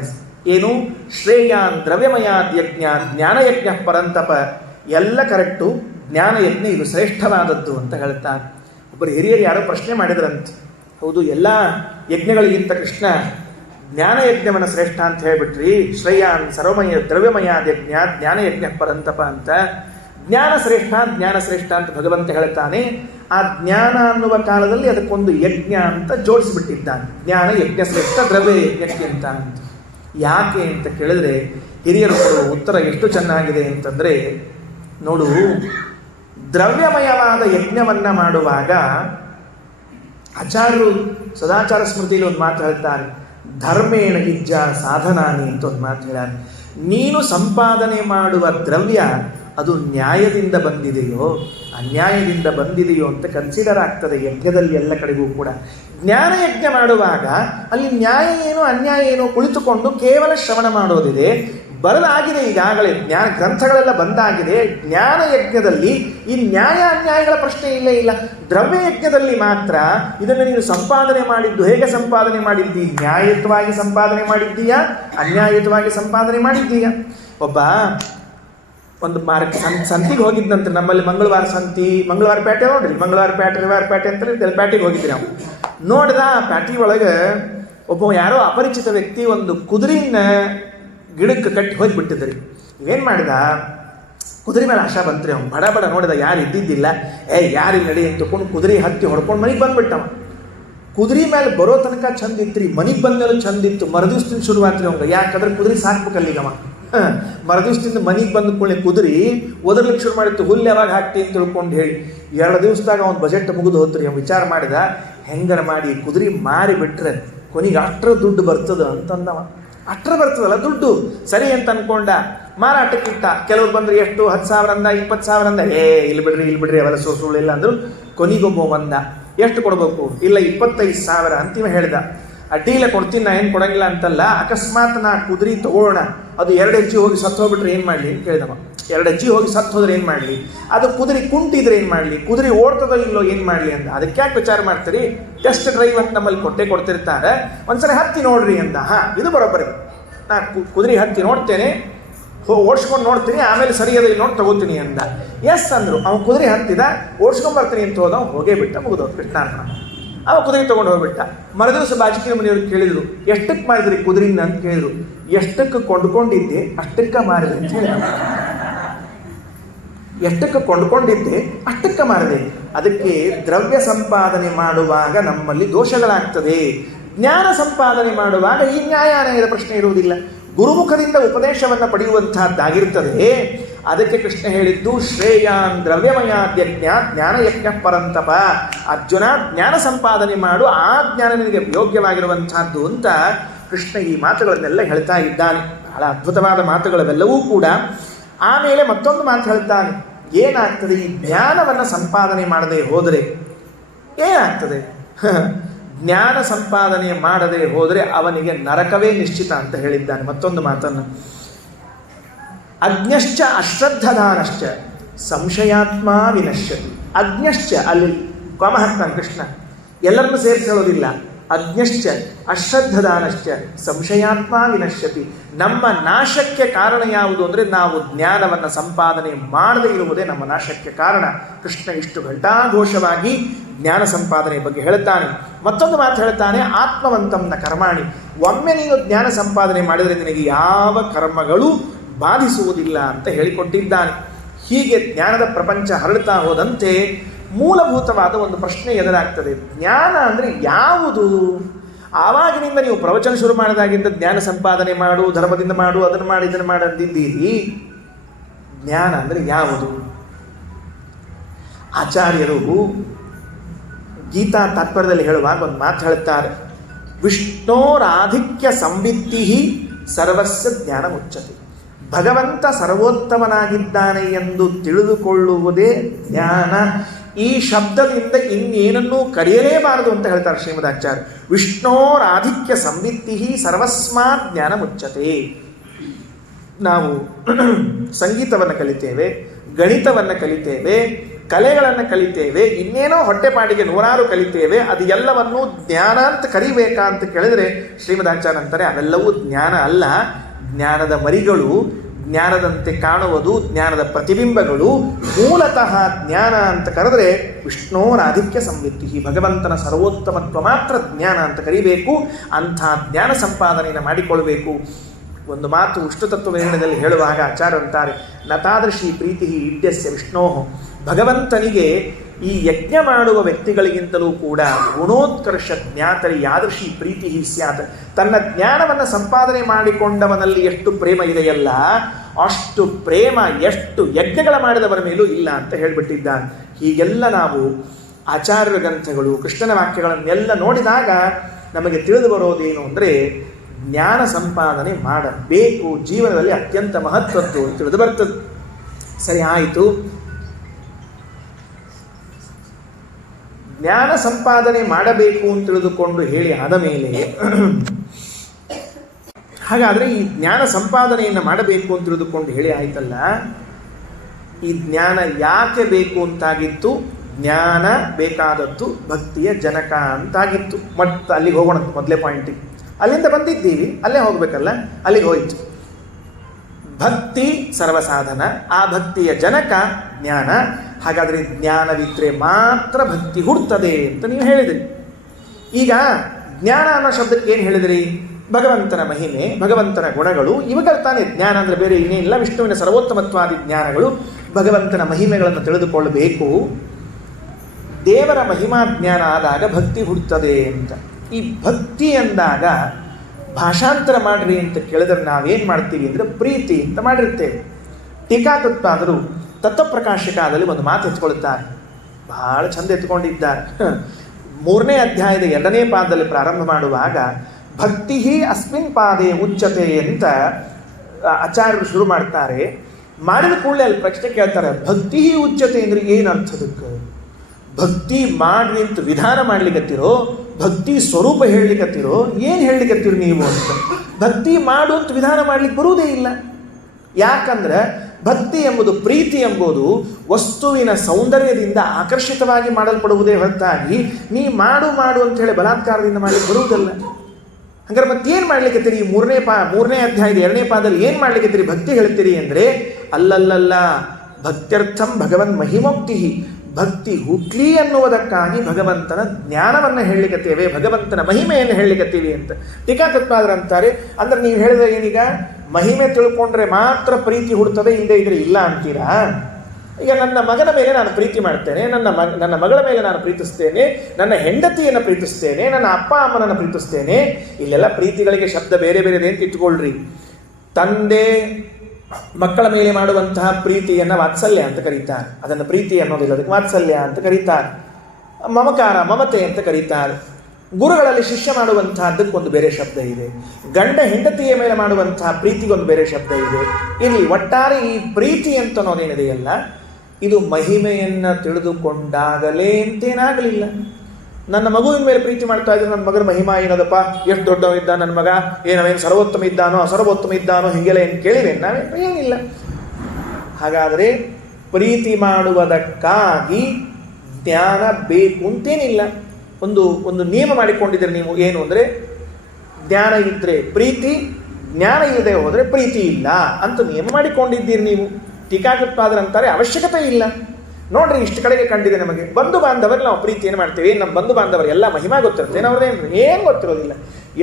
ಏನು? ಶ್ರೇಯಾನ್ ದ್ರವ್ಯಮಯಾದ್ಯಜ್ಞ ಜ್ಞಾನಯಜ್ಞ ಪರಂತಪ. ಎಲ್ಲ ಕರೆಕ್ಟು, ಜ್ಞಾನಯಜ್ಞ ಇದು ಶ್ರೇಷ್ಠವಾದದ್ದು ಅಂತ ಹೇಳ್ತಾನೆ. ಒಬ್ಬರು ಹಿರಿಯರು ಯಾರೋ ಪ್ರಶ್ನೆ ಮಾಡಿದ್ರಂತೆ, ಹೌದು ಎಲ್ಲ ಯಜ್ಞಗಳಿಗಿಂತ ಕೃಷ್ಣ ಜ್ಞಾನಯಜ್ಞವನ್ನು ಶ್ರೇಷ್ಠ ಅಂತ ಹೇಳಿಬಿಟ್ರಿ, ಶ್ರೇಯಾನ್ ಸರ್ವಮಯ ದ್ರವ್ಯಮಯಾದ್ಯಜ್ಞ ಜ್ಞಾನಯಜ್ಞ ಪರಂತಪ ಅಂತ. ಜ್ಞಾನ ಶ್ರೇಷ್ಠ ಅಂತ ಭಗವಂತ ಹೇಳ್ತಾನೆ. ಆ ಜ್ಞಾನ ಅನ್ನುವ ಕಾಲದಲ್ಲಿ ಅದಕ್ಕೊಂದು ಯಜ್ಞ ಅಂತ ಜೋಡಿಸಿಬಿಟ್ಟಿದ್ದಾನೆ. ಜ್ಞಾನ ಯಜ್ಞ ಶ್ರೇಷ್ಠ ದ್ರವ್ಯ ಯಜ್ಞಕ್ಕಿಂತ ಅಂತ. ಯಾಕೆ ಅಂತ ಕೇಳಿದ್ರೆ ಹಿರಿಯರು ಕೊಡುವ ಉತ್ತರ ಎಷ್ಟು ಚೆನ್ನಾಗಿದೆ ಅಂತಂದರೆ, ನೋಡು, ದ್ರವ್ಯಮಯವಾದ ಯಜ್ಞವನ್ನು ಮಾಡುವಾಗ ಆಚಾರ್ಯರು ಸದಾಚಾರ ಸ್ಮೃತಿಯಲ್ಲಿ ಒಂದು ಮಾತು ಹೇಳ್ತಾರೆ, ಧರ್ಮೇಣ ಇಜ್ಜ ಸಾಧನಾನಿ ಅಂತ ಒಂದು ಮಾತು ಹೇಳ್ಯಾರ. ನೀನು ಸಂಪಾದನೆ ಮಾಡುವ ದ್ರವ್ಯ ಅದು ನ್ಯಾಯದಿಂದ ಬಂದಿದೆಯೋ ಅನ್ಯಾಯದಿಂದ ಬಂದಿದೆಯೋ ಅಂತ ಕನ್ಸಿಡರ್ ಆಗ್ತದೆ ಯಜ್ಞದಲ್ಲಿ ಎಲ್ಲ ಕಡೆಗೂ ಕೂಡ. ಜ್ಞಾನಯಜ್ಞ ಮಾಡುವಾಗ ಅಲ್ಲಿ ನ್ಯಾಯ ಏನು ಅನ್ಯಾಯ ಏನು ಕುಳಿತುಕೊಂಡು ಕೇವಲ ಶ್ರವಣ ಮಾಡೋದಿದೆ. ಬರಲಾಗಿದೆ ಈಗಾಗಲೇ, ಜ್ಞಾನ ಗ್ರಂಥಗಳೆಲ್ಲ ಬಂದಾಗಿದೆ. ಜ್ಞಾನ ಯಜ್ಞದಲ್ಲಿ ಈ ನ್ಯಾಯ ಅನ್ಯಾಯಗಳ ಪ್ರಶ್ನೆ ಇಲ್ಲೇ ಇಲ್ಲ. ದ್ರವ್ಯ ಯಜ್ಞದಲ್ಲಿ ಮಾತ್ರ ಇದನ್ನು ನೀನು ಸಂಪಾದನೆ ಮಾಡಿದ್ದು ಹೇಗೆ ಸಂಪಾದನೆ ಮಾಡಿದ್ದಿ? ನ್ಯಾಯಯುತವಾಗಿ ಸಂಪಾದನೆ ಮಾಡಿದ್ದೀಯಾ, ಅನ್ಯಾಯಯುತವಾಗಿ ಸಂಪಾದನೆ ಮಾಡಿದ್ದೀಯಾ? ಒಬ್ಬ ಒಂದು ಸಂತಿಗೆ ಹೋಗಿದ್ದಂತೆ, ನಮ್ಮಲ್ಲಿ ಮಂಗಳವಾರ ಸಂತಿ, ಮಂಗಳವಾರ ಪೇಟೆ ನೋಡ್ರಿ, ಮಂಗಳವಾರ ಪೇಟೆ ರವಿವಾರ ಪೇಟೆ ಅಂತ ಪೇಟೆಗೆ ಹೋಗಿದ್ವಿ ನಾವು. ನೋಡಿದ ಪ್ಯಾಟಿ ಒಳಗೆ ಒಬ್ಬ ಯಾರೋ ಅಪರಿಚಿತ ವ್ಯಕ್ತಿ ಒಂದು ಕುದುರೆನ ಗಿಡಕ್ಕೆ ಕಟ್ಟಿ ಹೋಗಿಬಿಟ್ಟಿದ್ರಿ. ಏನು ಮಾಡಿದ, ಕುದುರೆ ಮೇಲೆ ಆಶಾ ಬಂತ್ರಿ. ಅವ್ನು ಬಡ ಬಡ ನೋಡಿದ, ಯಾರು ಇದ್ದಿದ್ದಿಲ್ಲ. ಯಾರು ನಡಿ ಅಂತ ತಗೊಂಡು ಕುದುರೆ ಹತ್ತಿ ಹೊಡ್ಕೊಂಡು ಮನೆಗೆ ಬಂದ್ಬಿಟ್ಟವ. ಕುದುರೆ ಮೇಲೆ ಬರೋ ತನಕ ಚಂದ ಇತ್ತು ರೀ, ಮನೆಗೆ ಬಂದಮೇಲೆ ಚಂದ ಇತ್ತು. ಮರುದಿವ್ಸದಿಂದ ಶುರುವಾತ್ರಿ ಅವಂಗ, ಯಾಕಂದ್ರೆ ಕುದುರೆ ಸಾಕ್ಬೇಕಲ್ಲಿಗವ. ಮರುದಿವ್ಸದಿಂದ ಮನೆಗೆ ಬಂದ ಕೂಡಲೇ ಕುದುರೆ ಓದರ್ಲಿಕ್ಕೆ ಶುರು ಮಾಡಿತ್ತು. ಹುಲ್ಲು ಯಾವಾಗ ಹಾಕ್ತಿ ಅಂತ ತಿಳ್ಕೊಂಡು ಹೇಳಿ 2 ದಿವಸದಾಗ ಅವ್ನು ಬಜೆಟ್ ಮುಗಿದು ಹೋತ್ರಿ. ಅವ್ನು ವಿಚಾರ ಮಾಡಿದ, ಹೆಂಗಾರ ಮಾಡಿ ಕುದುರೆ ಮಾರಿ ಬಿಟ್ರೆ ಕೊನೆಗೆ ಅಷ್ಟರ ದುಡ್ಡು ಬರ್ತದ ಅಂತಂದವ. ಅಷ್ಟರ ಬರ್ತದಲ್ಲ ದುಡ್ಡು, ಸರಿ ಅಂತ ಅನ್ಕೊಂಡ. ಮಾರಾಟಕ್ಕಿಟ್ಟ. ಕೆಲವ್ರು ಬಂದ್ರೆ ಎಷ್ಟು 10,000 ಅಂದ, 20,000 ಅಂದ. ಇಲ್ಲಿ ಬಿಡ್ರಿ ಅವೆಲ್ಲ ಸುಳ್ಳು ಇಲ್ಲ ಅಂದ್ರು. ಕೊನೆಗೊಬ್ಬ ಬಂದ, ಎಷ್ಟು ಕೊಡ್ಬೇಕು? ಇಲ್ಲ 25,000 ಅಂತಿಮ ಹೇಳ್ದ. ಅಡ್ಡಿಲ್ಲ ಕೊಡ್ತೀನಿ, ನಾ ಏನು ಕೊಡಂಗಿಲ್ಲ ಅಂತಲ್ಲ. ಅಕಸ್ಮಾತ್ ನಾ ಕುದುರೆ ತಗೊಳ್ಳೋಣ, ಅದು 2 ಹೆಜ್ಜೆ ಹೋಗಿ ಸತ್ತು ಹೋಗ್ಬಿಟ್ರೆ ಏನು ಮಾಡಲಿ ಅಂತ ಕೇಳಿದವ. 2 ಹೆಜ್ಜೆ ಹೋಗಿ ಸತ್ತು ಹೋದ್ರೆ ಏನು ಮಾಡಲಿ? ಅದು ಕುದುರೆ ಕುಂಟಿದ್ರೆ ಏನು ಮಾಡಲಿ? ಕುದುರೆ ಓಡ್ತದೋ ಇಲ್ಲೋ ಏನು ಮಾಡಲಿ ಅಂತ. ಅದಕ್ಕೆ ಯಾಕೆ ವಿಚಾರ ಮಾಡ್ತೀರಿ? ಟೆಸ್ಟ್ ಡ್ರೈವ್ ಅಂತ ನಮ್ಮಲ್ಲಿ ಕೊಡ್ತಿರ್ತಾರೆ, ಒಂದ್ಸರಿ ಹತ್ತಿ ನೋಡ್ರಿ ಅಂತ. ಇದು ಬರೋಬ್ಬರಿ. ನಾ ಕುದುರೆ ಹತ್ತಿ ನೋಡ್ತೇನೆ, ಓಡಿಸ್ಕೊಂಡು ನೋಡ್ತೀನಿ, ಆಮೇಲೆ ಸರಿಯಾದ ನೋಡಿ ತಗೋತೀನಿ ಅಂದ. ಎಸ್ ಅಂದರು. ಅವ್ನು ಕುದುರೆ ಹತ್ತಿದ, ಓಡಿಸ್ಕೊಂಬರ್ತೀನಿ ಅಂತ ಹೋದ. ಹೋಗೇ ಬಿಟ್ಟ, ಮುಗಿದೋದು ಕೃಷ್ಣಾರ್ಪಣ. ಅವ ಕುದುರೆ ತೊಗೊಂಡು ಹೋಗ್ಬಿಟ್ಟ. ಮರುದಿವಸ ಬಾಜಿಕಿನ ಮನೆಯವ್ರು ಕೇಳಿದ್ರು, ಎಷ್ಟಕ್ಕೆ ಮಾರಿದ್ರಿ ಕುದುರೆನ ಅಂತ ಕೇಳಿದ್ರು. ಎಷ್ಟಕ್ಕೆ ಕೊಂಡ್ಕೊಂಡಿದ್ದೆ ಅಷ್ಟಕ್ಕೆ ಮಾರಿದೆ ಅಂತ ಹೇಳಿದ. ಎಷ್ಟಕ್ಕೆ ಕೊಂಡ್ಕೊಂಡಿದ್ದೆ ಅಷ್ಟಕ್ಕೆ ಮಾರಿದೆ. ಅದಕ್ಕೆ ದ್ರವ್ಯ ಸಂಪಾದನೆ ಮಾಡುವಾಗ ನಮ್ಮಲ್ಲಿ ದೋಷಗಳಾಗ್ತದೆ. ಜ್ಞಾನ ಸಂಪಾದನೆ ಮಾಡುವಾಗ ಈ ನ್ಯಾಯಾನ್ಯಾಯದ ಪ್ರಶ್ನೆ ಇರುವುದಿಲ್ಲ. ಗುರುಮುಖದಿಂದ ಉಪದೇಶವನ್ನು ಪಡೆಯುವಂತಹದ್ದಾಗಿರ್ತದೆ. ಅದಕ್ಕೆ ಕೃಷ್ಣ ಹೇಳಿದ್ದು, ಶ್ರೇಯಾನ್ ದ್ರವ್ಯಮಯಾದ್ಯಜ್ಞ ಜ್ಞಾನಯಜ್ಞ ಪರಂತಪ. ಅರ್ಜುನ, ಜ್ಞಾನ ಸಂಪಾದನೆ ಮಾಡು, ಆ ಜ್ಞಾನ ನಿನಗೆ ಯೋಗ್ಯವಾಗಿರುವಂತಹದ್ದು ಅಂತ ಕೃಷ್ಣ ಈ ಮಾತುಗಳನ್ನೆಲ್ಲ ಹೇಳ್ತಾ ಇದ್ದಾನೆ. ಬಹಳ ಅದ್ಭುತವಾದ ಮಾತುಗಳವೆಲ್ಲವೂ ಕೂಡ. ಆಮೇಲೆ ಮತ್ತೊಂದು ಮಾತು ಹೇಳ್ತಾನೆ. ಏನಾಗ್ತದೆ ಈ ಜ್ಞಾನವನ್ನು ಸಂಪಾದನೆ ಮಾಡದೆ ಹೋದರೆ? ಏನಾಗ್ತದೆ? ಜ್ಞಾನ ಸಂಪಾದನೆ ಮಾಡದೆ ಹೋದರೆ ಅವನಿಗೆ ನರಕವೇ ನಿಶ್ಚಿತ ಅಂತ ಹೇಳಿದ್ದಾನೆ. ಮತ್ತೊಂದು ಮಾತನ್ನು, ಅಜ್ಞಶ್ಚ ಅಶ್ರದ್ಧದಾನಶ್ಚ ಸಂಶಯಾತ್ಮ ವಿನಶ್ಯತಿ. ಅಜ್ಞಶ್ಚ, ಅಲ್ಲಿ ಕಾಮ ಹಾಕ್ತಾನೆ ಕೃಷ್ಣ, ಎಲ್ಲರನ್ನೂ ಸೇರಿಸಿ ಹೇಳೋದಿಲ್ಲ. ಅಜ್ಞಶ್ಚ ಅಶ್ರದ್ಧದಾನಶ್ಚ ಸಂಶಯಾತ್ಮ ವಿನಶ್ಯತಿ. ನಮ್ಮ ನಾಶಕ್ಕೆ ಕಾರಣ ಯಾವುದು ಅಂದರೆ ನಾವು ಜ್ಞಾನವನ್ನು ಸಂಪಾದನೆ ಮಾಡದೇ ಇರುವುದೇ ನಮ್ಮ ನಾಶಕ್ಕೆ ಕಾರಣ. ಕೃಷ್ಣ ಇಷ್ಟು ಘಂಟಾಘೋಷವಾಗಿ ಜ್ಞಾನ ಸಂಪಾದನೆ ಬಗ್ಗೆ ಹೇಳ್ತಾನೆ. ಮತ್ತೊಂದು ಮಾತು ಹೇಳ್ತಾನೆ, ಆತ್ಮವಂತಂನ ಕರ್ಮಾಣಿ. ಒಮ್ಮೆ ನೀನು ಜ್ಞಾನ ಸಂಪಾದನೆ ಮಾಡಿದರೆ ನಿನಗೆ ಯಾವ ಕರ್ಮಗಳು ಬಾಧಿಸುವುದಿಲ್ಲ ಅಂತ ಹೇಳಿಕೊಟ್ಟಿದ್ದಾನೆ. ಹೀಗೆ ಜ್ಞಾನದ ಪ್ರಪಂಚ ಹರಡ್ತಾ ಹೋದಂತೆ ಮೂಲಭೂತವಾದ ಒಂದು ಪ್ರಶ್ನೆ ಎದುರಾಗ್ತದೆ. ಜ್ಞಾನ ಅಂದರೆ ಯಾವುದು? ಆವಾಗಿನಿಂದ ನೀವು ಪ್ರವಚನ ಶುರು ಮಾಡಿದಾಗಿಂದ ಜ್ಞಾನ ಸಂಪಾದನೆ ಮಾಡು, ಧರ್ಮದಿಂದ ಮಾಡು, ಅದನ್ನು ಮಾಡಿ, ಇದನ್ನು ಮಾಡಿ ಅಂದಿದ್ದೀರಿ. ಜ್ಞಾನ ಅಂದರೆ ಯಾವುದು? ಆಚಾರ್ಯರು ಗೀತಾ ತಾತ್ಪರ್ಯದಲ್ಲಿ ಹೇಳುವಾಗ ಒಂದು ಮಾತು ಹೇಳುತ್ತಾರೆ, ವಿಷ್ಣೋರಾಧಿಕ್ಯ ಸಂವಿತ್ತಿ ಸರ್ವಸ್ಯ ಜ್ಞಾನ ಮುಚ್ಚತೆ. ಭಗವಂತ ಸರ್ವೋತ್ತಮನಾಗಿದ್ದಾನೆ ಎಂದು ತಿಳಿದುಕೊಳ್ಳುವುದೇ ಜ್ಞಾನ. ಈ ಶಬ್ದದಿಂದ ಇನ್ನೇನನ್ನೂ ಕರೆಯಲೇಬಾರದು ಅಂತ ಹೇಳ್ತಾರೆ ಶ್ರೀಮದಾಚಾರ್ಯ. ವಿಷ್ಣೋರಾಧಿಕ್ಯ ಸಂವಿತ್ತಿ ಸರ್ವಸ್ಮಾತ್ ಜ್ಞಾನ ಮುಚ್ಚತೆ. ನಾವು ಸಂಗೀತವನ್ನು ಕಲಿತೇವೆ, ಗಣಿತವನ್ನು ಕಲಿತೇವೆ, ಕಲೆಗಳನ್ನು ಕಲಿತೇವೆ, ಇನ್ನೇನೋ ಹೊಟ್ಟೆಪಾಡಿಗೆ 100 ಕಲಿತೇವೆ. ಅದು ಎಲ್ಲವನ್ನೂ ಜ್ಞಾನ ಅಂತ ಕರಿಬೇಕಾ ಅಂತ ಕೇಳಿದರೆ ಶ್ರೀಮದಾಚಾರ್ಯ ಅಂತಾರೆ, ಅವೆಲ್ಲವೂ ಜ್ಞಾನ ಅಲ್ಲ. ಜ್ಞಾನದ ಮರಿಗಳು, ಜ್ಞಾನದಂತೆ ಕಾಣುವುದು, ಜ್ಞಾನದ ಪ್ರತಿಬಿಂಬಗಳು. ಮೂಲತಃ ಜ್ಞಾನ ಅಂತ ಕರೆದರೆ ವಿಷ್ಣೋರಾಧಿಕ್ಯ ಸಂವಿತ್ತಿ, ಭಗವಂತನ ಸರ್ವೋತ್ತಮತ್ವ ಮಾತ್ರ ಜ್ಞಾನ ಅಂತ ಕರಿಬೇಕು. ಅಂಥ ಜ್ಞಾನ ಸಂಪಾದನೆಯನ್ನು ಮಾಡಿಕೊಳ್ಳಬೇಕು. ಒಂದು ಮಾತು ವಿಷ್ಣುತತ್ವ ವಿವರಣೆಯಲ್ಲಿ ಹೇಳುವಾಗ ಆಚಾರ್ಯ ಅಂತಾರೆ, ನತಾದೃಶಿ ಪ್ರೀತಿ ಇಡ್ಯಸ್ಯ ವಿಷ್ಣೋ. ಭಗವಂತನಿಗೆ ಈ ಯಜ್ಞ ಮಾಡುವ ವ್ಯಕ್ತಿಗಳಿಗಿಂತಲೂ ಕೂಡ ಗುಣೋತ್ಕರ್ಷ ಜ್ಞಾತರಿ ಯಾದೃಶಿ ಪ್ರೀತಿ ಸ್ಯಾತ್. ತನ್ನ ಜ್ಞಾನವನ್ನು ಸಂಪಾದನೆ ಮಾಡಿಕೊಂಡವನಲ್ಲಿ ಎಷ್ಟು ಪ್ರೇಮ ಇದೆಯಲ್ಲ, ಅಷ್ಟು ಪ್ರೇಮ ಎಷ್ಟು ಯಜ್ಞಗಳ ಮಾಡಿದವರ ಮೇಲೂ ಇಲ್ಲ ಅಂತ ಹೇಳಿಬಿಟ್ಟಿದ್ದಾನೆ. ಹೀಗೆಲ್ಲ ನಾವು ಆಚಾರ್ಯ ಗ್ರಂಥಗಳು, ಕೃಷ್ಣನ ವಾಕ್ಯಗಳನ್ನೆಲ್ಲ ನೋಡಿದಾಗ ನಮಗೆ ತಿಳಿದು ಬರೋದೇನು ಅಂದರೆ, ಜ್ಞಾನ ಸಂಪಾದನೆ ಮಾಡಬೇಕು, ಜೀವನದಲ್ಲಿ ಅತ್ಯಂತ ಮಹತ್ವದ್ದು ತಿಳಿದು ಬರ್ತದೆ. ಸರಿ, ಆಯಿತು. ಜ್ಞಾನ ಸಂಪಾದನೆ ಮಾಡಬೇಕು ಅಂತ ತಿಳಿದುಕೊಂಡು ಹೇಳಿ ಆದ ಮೇಲೆ ಹಾಗಾದರೆ ಈ ಜ್ಞಾನ ಸಂಪಾದನೆಯನ್ನು ಮಾಡಬೇಕು ಅಂತ ತಿಳಿದುಕೊಂಡು ಹೇಳಿ ಆಯ್ತಲ್ಲ, ಈ ಜ್ಞಾನ ಯಾಕೆ ಬೇಕು ಅಂತಾಗಿತ್ತು? ಜ್ಞಾನ ಬೇಕಾದದ್ದು ಭಕ್ತಿಯ ಜನಕ ಅಂತಾಗಿತ್ತು. ಮತ್ತೆ ಅಲ್ಲಿಗೆ ಹೋಗೋಣ, ಮೊದಲೇ ಪಾಯಿಂಟಿಗೆ. ಅಲ್ಲಿಂದ ಬಂದಿದ್ದೀವಿ, ಅಲ್ಲೇ ಹೋಗ್ಬೇಕಲ್ಲ, ಅಲ್ಲಿಗೆ ಹೋಯ್ತು. ಭಕ್ತಿ ಸರ್ವಸಾಧನ, ಆ ಭಕ್ತಿಯ ಜನಕ ಜ್ಞಾನ. ಹಾಗಾದರೆ ಜ್ಞಾನವಿದ್ರೆ ಮಾತ್ರ ಭಕ್ತಿ ಹುಡ್ತದೆ ಅಂತ ನೀವು ಹೇಳಿದಿರಿ. ಈಗ ಜ್ಞಾನ ಅನ್ನೋ ಶಬ್ದಕ್ಕೆ ಏನು ಹೇಳಿದಿರಿ? ಭಗವಂತನ ಮಹಿಮೆ, ಭಗವಂತನ ಗುಣಗಳು, ಇವುಗಳ ತಾನೇ ಜ್ಞಾನ ಅಂದರೆ, ಬೇರೆ ಇನ್ನೇನಿಲ್ಲ. ವಿಷ್ಣುವಿನ ಸರ್ವೋತ್ತಮತ್ವಾದಿ ಜ್ಞಾನಗಳು, ಭಗವಂತನ ಮಹಿಮೆಗಳನ್ನು ತಿಳಿದುಕೊಳ್ಳಬೇಕು. ದೇವರ ಮಹಿಮಾ ಜ್ಞಾನ ಆದಾಗ ಭಕ್ತಿ ಹುಡ್ತದೆ ಅಂತ. ಈ ಭಕ್ತಿ ಅಂದಾಗ ಭಾಷಾಂತರ ಮಾಡ್ರಿ ಅಂತ ಕೇಳಿದ್ರೆ ನಾವೇನು ಮಾಡ್ತೀವಿ ಅಂದರೆ ಪ್ರೀತಿ ಅಂತ ಮಾಡಿರ್ತೇವೆ. ಟೀಕಾತತ್ವಾದರು ತತ್ವಪ್ರಕಾಶಿಕಾದಲ್ಲಿ ಒಂದು ಮಾತು ಎತ್ಕೊಳ್ತಾರೆ, ಬಹಳ ಚಂದ ಎತ್ಕೊಂಡಿದ್ದಾರೆ. 3ನೇ ಅಧ್ಯಾಯದ 2ನೇ ಪಾದದಲ್ಲಿ ಪ್ರಾರಂಭ ಮಾಡುವಾಗ ಭಕ್ತಿ ಅಸ್ಮಿನ್ ಪಾದೇ ಉಚ್ಚತೆ ಅಂತ ಆಚಾರ್ಯರು ಶುರು ಮಾಡ್ತಾರೆ. ಮಾಡಿದ ಕೂಡಲೇ ಅಲ್ಲಿ ಪ್ರಶ್ನೆ ಕೇಳ್ತಾರೆ, ಭಕ್ತಿ ಉಚ್ಚತೆ ಅಂದರೆ ಏನು ಅರ್ಥದಕ್ಕೆ? ಭಕ್ತಿ ಮಾಡ್ರಿ ಅಂತ ವಿಧಾನ ಮಾಡ್ಲಿಕ್ಕತ್ತಿರೋ, ಭಕ್ತಿ ಸ್ವರೂಪ ಹೇಳಲಿಕ್ಕತ್ತಿರೋ, ಏನು ಹೇಳಲಿಕ್ಕತ್ತೀರೋ ನೀವು ಅಂತ. ಭಕ್ತಿ ಮಾಡು ಅಂತ ವಿಧಾನ ಮಾಡ್ಲಿಕ್ಕೆ ಬರುವುದೇ ಇಲ್ಲ. ಯಾಕಂದ್ರೆ ಭಕ್ತಿ ಎಂಬುದು, ಪ್ರೀತಿ ಎಂಬುದು ವಸ್ತುವಿನ ಸೌಂದರ್ಯದಿಂದ ಆಕರ್ಷಿತವಾಗಿ ಮಾಡಲ್ಪಡುವುದೇ ಹೊರತಾಗಿ ನೀ ಮಾಡು ಅಂತ ಹೇಳಿ ಬಲಾತ್ಕಾರದಿಂದ ಮಾಡ್ಲಿಕ್ಕೆ ಬರುವುದಲ್ಲ. ಹಂಗಾರೆ ಮತ್ತೇನು ಮಾಡ್ಲಿಕ್ಕತ್ತೀರಿ? ಈ 3ನೇ ಅಧ್ಯಾಯದ 2ನೇ ಪಾದದಲ್ಲಿ ಏನು ಮಾಡ್ಲಿಕ್ಕತ್ತೀರಿ? ಭಕ್ತಿ ಹೇಳ್ತೀರಿ ಅಂದರೆ ಅಲ್ಲಲ್ಲಲ್ಲ, ಭಕ್ತ್ಯರ್ಥಂ ಭಗವನ್ ಮಹಿಮೋಕ್ತಿ, ಭಕ್ತಿ ಹುಟ್ಲಿ ಅನ್ನುವುದಕ್ಕಾಗಿ ಭಗವಂತನ ಜ್ಞಾನವನ್ನು ಹೇಳಲಿಕ್ಕತ್ತೇವೆ, ಭಗವಂತನ ಮಹಿಮೆಯನ್ನು ಹೇಳಲಿಕ್ಕತ್ತೀವಿ ಅಂತ ಟೀಕಾಕೃತ್ಪಾದರು ಅಂತಾರೆ. ಅಂದ್ರೆ ನೀವು ಹೇಳಿದ್ರೆ ಏನೀಗ ಮಹಿಮೆ ತಿಳ್ಕೊಂಡ್ರೆ ಮಾತ್ರ ಪ್ರೀತಿ ಹುಡ್ತದೆ, ಇಲ್ಲದೆ ಇದ್ರೆ ಇಲ್ಲ ಅಂತೀರಾ? ಈಗ ನನ್ನ ಮಗನ ಮೇಲೆ ನಾನು ಪ್ರೀತಿ ಮಾಡ್ತೇನೆ, ನನ್ನ ಮಗಳ ಮೇಲೆ ನಾನು ಪ್ರೀತಿಸ್ತೇನೆ, ನನ್ನ ಹೆಂಡತಿಯನ್ನು ಪ್ರೀತಿಸ್ತೇನೆ, ನನ್ನ ಅಪ್ಪ ಅಮ್ಮನನ್ನು ಪ್ರೀತಿಸ್ತೇನೆ. ಇಲ್ಲೆಲ್ಲ ಪ್ರೀತಿಗಳಿಗೆ ಶಬ್ದ ಬೇರೆ ಬೇರೆದೇ ಅಂತ ಇಟ್ಕೊಳ್ರಿ. ತಂದೆ ಮಕ್ಕಳ ಮೇಲೆ ಮಾಡುವಂತಹ ಪ್ರೀತಿಯನ್ನು ವಾತ್ಸಲ್ಯ ಅಂತ ಕರೀತಾರೆ. ಅದನ್ನು ಪ್ರೀತಿ ಅನ್ನೋದಿಲ್ಲ, ಅದಕ್ಕೆ ವಾತ್ಸಲ್ಯ ಅಂತ ಕರೀತಾರೆ. ಮಮಕಾರ, ಮಮತೆ ಅಂತ ಕರೀತಾರೆ. ಗುರುಗಳಲ್ಲಿ ಶಿಷ್ಯ ಮಾಡುವಂತಹದ್ದಕ್ಕೊಂದು ಬೇರೆ ಶಬ್ದ ಇದೆ. ಗಂಡ ಹೆಂಡತಿಯ ಮೇಲೆ ಮಾಡುವಂತಹ ಪ್ರೀತಿಗೊಂದು ಬೇರೆ ಶಬ್ದ ಇದೆ. ಇಲ್ಲಿ ಒಟ್ಟಾರೆ ಈ ಪ್ರೀತಿ ಅಂತ ಅನ್ನೋದೇನಿದೆಯಲ್ಲ, ಇದು ಮಹಿಮೆಯನ್ನು ತಿಳಿದುಕೊಂಡಾಗಲೇ ಅಂತೇನಾಗಲಿಲ್ಲ. ನನ್ನ ಮಗುವಿನ ಮೇಲೆ ಪ್ರೀತಿ ಮಾಡ್ತಾ ಇದ್ರೆ ನನ್ನ ಮಗನ ಮಹಿಮಾ ಏನದಪ್ಪ, ಎಷ್ಟು ದೊಡ್ಡವಿದ್ದ ನನ್ನ ಮಗ, ಏನವೇನು ಸರ್ವೋತ್ತಮ ಇದ್ದಾನೋ ಅಸರ್ವೋತ್ತಮ ಇದ್ದಾನೋ ಹೀಗೆಲ್ಲ ಏನು ಕೇಳಿವೆ? ಏನಿಲ್ಲ. ಹಾಗಾದರೆ ಪ್ರೀತಿ ಮಾಡುವುದಕ್ಕಾಗಿ ಜ್ಞಾನ ಬೇಕು ಅಂತೇನಿಲ್ಲ. ಒಂದು ನಿಯಮ ಮಾಡಿಕೊಂಡಿದ್ದೀರಿ ನೀವು. ಏನು ಅಂದರೆ ಜ್ಞಾನ ಇದ್ದರೆ ಪ್ರೀತಿ, ಜ್ಞಾನ ಇಲ್ಲದೆ ಹೋದರೆ ಪ್ರೀತಿ ಇಲ್ಲ ಅಂತ ನಿಯಮ ಮಾಡಿಕೊಂಡಿದ್ದೀರಿ ನೀವು. ಟೀಕಾಕೃತ್ಪಾದರು ಅಂತಾರೆ ಅವಶ್ಯಕತೆ ಇಲ್ಲ. ನೋಡ್ರಿ, ಇಷ್ಟು ಕಡೆಗೆ ಕಂಡಿದೆ ನಮಗೆ. ಬಂಧು ಬಾಂಧವರು ನಾವು ಪ್ರೀತಿಯನ್ನು ಮಾಡ್ತೀವಿ. ನಮ್ಮ ಬಂಧು ಬಾಂಧವರು ಎಲ್ಲ ಮಹಿಮಾ ಗೊತ್ತಿರುತ್ತೆ, ಏನು ಗೊತ್ತಿರೋದಿಲ್ಲ.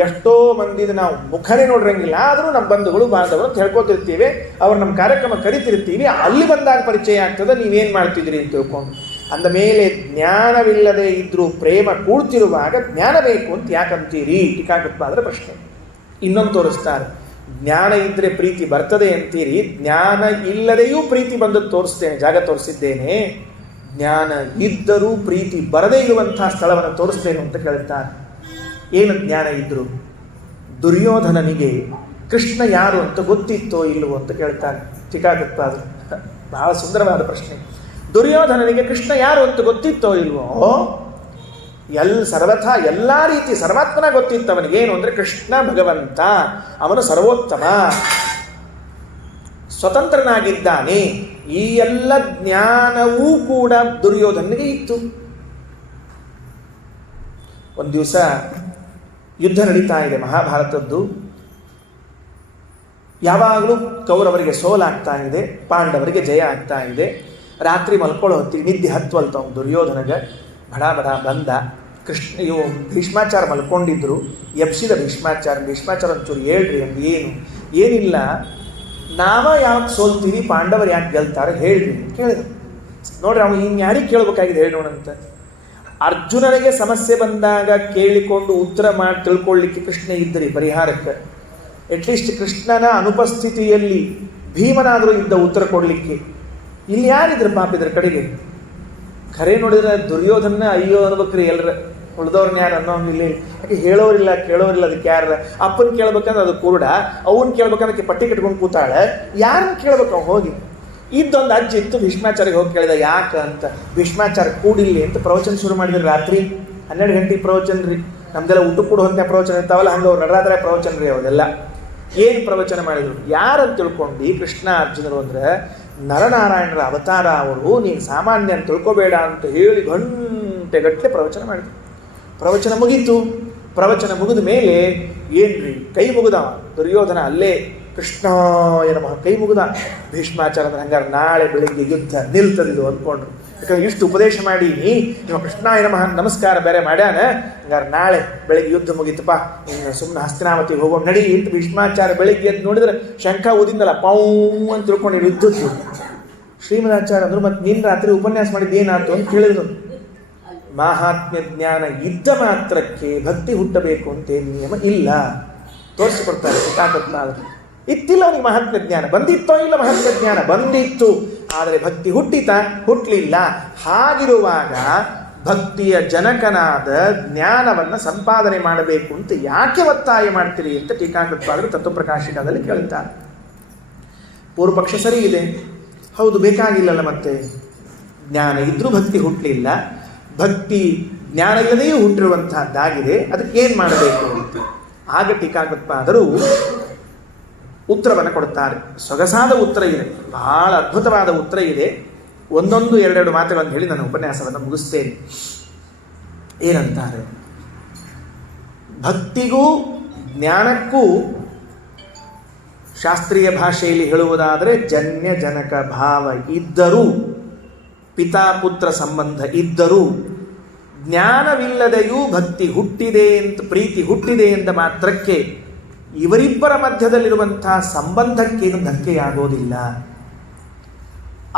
ಎಷ್ಟೋ ಮಂದಿದು ನಾವು ಮುಖನೇ ನೋಡಿರಂಗಿಲ್ಲ, ಆದರೂ ನಮ್ಮ ಬಂಧುಗಳು ಬಾಂಧವರು ಅಂತ ಹೇಳ್ಕೊತಿರ್ತೀವಿ. ಅವ್ರು ನಮ್ಮ ಕಾರ್ಯಕ್ರಮ ಕರಿತಿರ್ತೀವಿ. ಅಲ್ಲಿ ಬಂದಾಗ ಪರಿಚಯ ಆಗ್ತದೆ ನೀವೇನು ಮಾಡ್ತಿದ್ದೀರಿ ಅಂತ ತಿಳ್ಕೊಂಡು. ಅಂದ ಮೇಲೆ ಜ್ಞಾನವಿಲ್ಲದೆ ಇದ್ರೂ ಪ್ರೇಮ ಕೂಡ್ತಿರುವಾಗ ಜ್ಞಾನ ಬೇಕು ಅಂತ ಯಾಕಂತೀರಿ? ಟೀಕಾಕೃತ್ಪಾದರ ಪ್ರಶ್ನೆ. ಇನ್ನೊಂದು ತೋರಿಸ್ತಾರೆ, ಜ್ಞಾನ ಇದ್ದರೆ ಪ್ರೀತಿ ಬರ್ತದೆ ಅಂತೀರಿ, ಜ್ಞಾನ ಇಲ್ಲದೆಯೂ ಪ್ರೀತಿ ಬಂದು ತೋರಿಸ್ತೇನೆ, ಜಾಗ ತೋರಿಸಿದ್ದೇನೆ. ಜ್ಞಾನ ಇದ್ದರೂ ಪ್ರೀತಿ ಬರದೇ ಇರುವಂತಹ ಸ್ಥಳವನ್ನು ತೋರಿಸ್ತೇನೆ ಅಂತ ಕೇಳ್ತಾರೆ. ಏನು ಜ್ಞಾನ ಇದ್ದರು? ದುರ್ಯೋಧನನಿಗೆ ಕೃಷ್ಣ ಯಾರು ಅಂತ ಗೊತ್ತಿತ್ತೋ ಇಲ್ಲವೋ ಅಂತ ಕೇಳ್ತಾರೆ ಟೀಕಾಕೃತ್ಪಾದರು. ಬಹಳ ಸುಂದರವಾದ ಪ್ರಶ್ನೆ. ದುರ್ಯೋಧನನಿಗೆ ಕೃಷ್ಣ ಯಾರು ಅಂತ ಗೊತ್ತಿತ್ತೋ ಇಲ್ವೋ? ಸರ್ವಥಾ ಎಲ್ಲ ರೀತಿ ಸರ್ವಾತ್ಮನ ಗೊತ್ತಿತ್ತು ಅವನಿಗೆ. ಏನು ಅಂದರೆ ಕೃಷ್ಣ ಭಗವಂತ, ಅವನು ಸರ್ವೋತ್ತಮ, ಸ್ವತಂತ್ರನಾಗಿದ್ದಾನೆ. ಈ ಎಲ್ಲ ಜ್ಞಾನವೂ ಕೂಡ ದುರ್ಯೋಧನಿಗೆ ಇತ್ತು. ಒಂದು ದಿವಸ ಯುದ್ಧ ನಡೀತಾ ಇದೆ ಮಹಾಭಾರತದ್ದು. ಯಾವಾಗಲೂ ಕೌರವರಿಗೆ ಸೋಲಾಗ್ತಾ ಇದೆ, ಪಾಂಡವರಿಗೆ ಜಯ ಆಗ್ತಾ ಇದೆ. ರಾತ್ರಿ ಮಲ್ಕೊಳ್ಳೋ ಹೊತ್ತಿಗೆ ನಿದ್ದೆ ಹತ್ವಲ್ತ ದುರ್ಯೋಧನಗೆ. ಬಡ ಬಂದ ಕೃಷ್ಣ, ಭೀಷ್ಮಾಚಾರ ಮಲ್ಕೊಂಡಿದ್ರು. ಎಬ್ಸಿದ ಭೀಷ್ಮಾಚಾರ ಒಂಚೂರು ಹೇಳ್ರಿ ಅಂದು. ಏನಿಲ್ಲ, ನಾವ ಯಾಕೆ ಸೋಲ್ತೀವಿ, ಪಾಂಡವರು ಯಾಕೆ ಗೆಲ್ತಾರೆ ಹೇಳ್ರಿ ಅಂತ ಕೇಳಿದ. ನೋಡ್ರಿ, ಅವನು ಇನ್ಯಾರಿಗೆ ಕೇಳಬೇಕಾಗಿದೆ ಹೇಳೋಣಂತ. ಅರ್ಜುನನಿಗೆ ಸಮಸ್ಯೆ ಬಂದಾಗ ಕೇಳಿಕೊಂಡು ಉತ್ತರ ಮಾಡಿ ತಿಳ್ಕೊಳ್ಳಿಕ್ಕೆ ಕೃಷ್ಣ ಇದ್ದರಿ ಪರಿಹಾರಕ್ಕೆ. ಅಟ್ಲೀಸ್ಟ್ ಕೃಷ್ಣನ ಅನುಪಸ್ಥಿತಿಯಲ್ಲಿ ಭೀಮನಾದರೂ ಇದ್ದ ಉತ್ತರ ಕೊಡಲಿಕ್ಕೆ. ಇಲ್ಲಿ ಯಾರಿದ್ರು ಪಾಪ ಇದ್ರ ಕಡೆಗೆ? ಖರೆ ನೋಡಿದ್ರೆ ದುರ್ಯೋಧನ ಅಯ್ಯೋ ಅನ್ಬೇಕ್ರಿ ಎಲ್ಲರ, ಉಳಿದವ್ರನ್ನ ಯಾರು ಅನ್ನೋಂಗಿಲ್ಲ. ಯಾಕೆ ಹೇಳೋರಿಲ್ಲ ಕೇಳೋರಿಲ್ಲ. ಅದಕ್ಕೆ ಯಾರ ಅಪ್ಪನ ಕೇಳ್ಬೇಕಂದ್ರೆ ಅದು ಕುರುಡ, ಅವನ್ನ ಕೇಳ್ಬೇಕಂದ್ರೆ ಪಟ್ಟಿ ಕಟ್ಕೊಂಡು ಕೂತಾಳೆ. ಯಾರನ್ನ ಕೇಳ್ಬೇಕು ಅವ್ನು ಹೋಗಿ? ಇದ್ದೊಂದು ಅಜ್ಜಿ ಇತ್ತು, ಭೀಷ್ಮಾಚಾರ್ಯಗೆ ಹೋಗಿ ಕೇಳಿದ ಯಾಕೆ ಅಂತ. ಭೀಷ್ಮಾಚಾರ್ಯ ಕೂಡಿಲ್ಲಿ ಅಂತ ಪ್ರವಚನ ಶುರು ಮಾಡಿದ್ರಿ. ರಾತ್ರಿ 12 ಗಂಟೆಗೆ ಪ್ರವಚನ ರೀ. ನಮ್ದೆಲ್ಲ ಊಟ ಕೊಡುವಂಥ ಪ್ರವಚನ ಇರ್ತಾವಲ್ಲ, ಹಂಗೆ ಅವ್ರು ನಡರಾತ್ರಿ ಪ್ರವಚನ ರೀ. ಅವೆಲ್ಲ ಏನು ಪ್ರವಚನ ಮಾಡಿದರು? ಯಾರಂತ ತಿಳ್ಕೊಂಡು ಕೃಷ್ಣ ಅರ್ಜುನರು ಅಂದರೆ ನರನಾರಾಯಣರ ಅವತಾರ ಅವರು, ನೀನು ಸಾಮಾನ್ಯ ಅಂತ ತಿಳ್ಕೊಬೇಡ ಅಂತ ಹೇಳಿ ಗಂಟೆಗಟ್ಟಲೆ ಪ್ರವಚನ ಮಾಡಿದರು. ಪ್ರವಚನ ಮುಗೀತು. ಪ್ರವಚನ ಮುಗಿದ ಮೇಲೆ ಏನ್ರಿ ಕೈ ಮುಗಿದ ದುರ್ಯೋಧನ, ಅಲ್ಲೇ ಕೃಷ್ಣಾಯ ನಮಃ ಕೈ ಮುಗಿದ. ಭೀಷ್ಮಾಚಾರ್ಯ ಅಂದ್ರೆ ಹಂಗಾರೆ ನಾಳೆ ಬೆಳಿಗ್ಗೆ ಯುದ್ಧ ನಿಲ್ತದಿದು ಅಂದ್ಕೊಂಡ್ರು. ಯಾಕಂದ್ರೆ ಇಷ್ಟು ಉಪದೇಶ ಮಾಡಿ ನೀವು ಕೃಷ್ಣಾಯ ನಮಃ ನಮಸ್ಕಾರ ಬೇರೆ ಮಾಡ್ಯಾನ, ಹಂಗಾರೆ ನಾಳೆ ಬೆಳಿಗ್ಗೆ ಯುದ್ಧ ಮುಗೀತಪ್ಪ, ಇನ್ನು ಸುಮ್ಮನೆ ಹಸ್ತಿನಾವತಿಗೆ ಹೋಗೋಣ ನಡಿ ಅಂತ ಭೀಷ್ಮಾಚಾರ್ಯ ಬೆಳಿಗ್ಗೆ ಎದ್ದು ನೋಡಿದ್ರೆ ಶಂಖ ಊದಿಂದಲ್ಲ ಪೌ ಅಂತ ತಿಳ್ಕೊಂಡು ಯುದ್ಧದ್ದು. ಶ್ರೀಮದಾಚಾರ್ಯ ಅಂದ್ರು, ಮತ್ತೆ ನಿನ್ನ ರಾತ್ರಿ ಉಪನ್ಯಾಸ ಮಾಡಿದ್ದು ಏನಾಯ್ತು ಅಂತ ಕೇಳಿದ್ರು. ಮಾಹಾತ್ಮ್ಯ ಜ್ಞಾನ ಇದ್ದ ಮಾತ್ರಕ್ಕೆ ಭಕ್ತಿ ಹುಟ್ಟಬೇಕು ಅಂತೇನು ನಿಯಮ ಇಲ್ಲ. ತೋರಿಸಿಕೊಡ್ತಾರೆ ಪಿತಾಕತ್ನಾದ್ರು. ಇತ್ತಿಲ್ಲ ಅವನಿಗೆ ಮಹಾತ್ಮ ಜ್ಞಾನ, ಬಂದಿತ್ತೋ ಇಲ್ಲ ಮಹಾತ್ಮ ಜ್ಞಾನ ಬಂದಿತ್ತು, ಆದರೆ ಭಕ್ತಿ ಹುಟ್ಟಲಿಲ್ಲ. ಹಾಗಿರುವಾಗ ಭಕ್ತಿಯ ಜನಕನಾದ ಜ್ಞಾನವನ್ನು ಸಂಪಾದನೆ ಮಾಡಬೇಕು ಅಂತ ಯಾಕೆ ಒತ್ತಾಯ ಮಾಡ್ತೀರಿ ಅಂತ ಟೀಕಾಕೃತ್ಪಾದರು ತತ್ವಪ್ರಕಾಶಿಕದಲ್ಲಿ ಕೇಳ್ತಾರೆ. ಪೂರ್ವಪಕ್ಷ ಸರಿ ಇದೆ, ಹೌದು ಬೇಕಾಗಿಲ್ಲಲ್ಲ, ಮತ್ತೆ ಜ್ಞಾನ ಇದ್ರೂ ಭಕ್ತಿ ಹುಟ್ಟಲಿಲ್ಲ, ಭಕ್ತಿ ಜ್ಞಾನ ಇಲ್ಲದೆಯೂ ಹುಟ್ಟಿರುವಂತಹದ್ದಾಗಿದೆ, ಅದಕ್ಕೆ ಏನು ಮಾಡಬೇಕು ಅಂತ. ಆಗ ಟೀಕಾಕೃತ್ಪಾದರು ಉತ್ತರವನ್ನು ಕೊಡುತ್ತಾರೆ. ಸೊಗಸಾದ ಉತ್ತರ ಇದೆ, ಬಹಳ ಅದ್ಭುತವಾದ ಉತ್ತರ ಇದೆ. ಒಂದೊಂದು ಎರಡೆರಡು ಮಾತುಗಳನ್ನು ಹೇಳಿ ನನ್ನ ಉಪನ್ಯಾಸವನ್ನು ಮುಗಿಸ್ತೇನೆ. ಏನಂತಾರೆ? ಭಕ್ತಿಗೂ ಜ್ಞಾನಕ್ಕೂ ಶಾಸ್ತ್ರೀಯ ಭಾಷೆಯಲ್ಲಿ ಹೇಳುವುದಾದರೆ ಜನ್ಯ ಜನಕ ಭಾವ ಇದ್ದರೂ, ಪಿತಾಪುತ್ರ ಸಂಬಂಧ ಇದ್ದರೂ, ಜ್ಞಾನವಿಲ್ಲದೆಯೂ ಭಕ್ತಿ ಹುಟ್ಟಿದೆ ಅಂತ, ಪ್ರೀತಿ ಹುಟ್ಟಿದೆ ಎಂದ ಮಾತ್ರಕ್ಕೆ ಇವರಿಬ್ಬರ ಮಧ್ಯದಲ್ಲಿರುವಂತಹ ಸಂಬಂಧಕ್ಕೇನು ಧಕ್ಕೆಯಾಗೋದಿಲ್ಲ.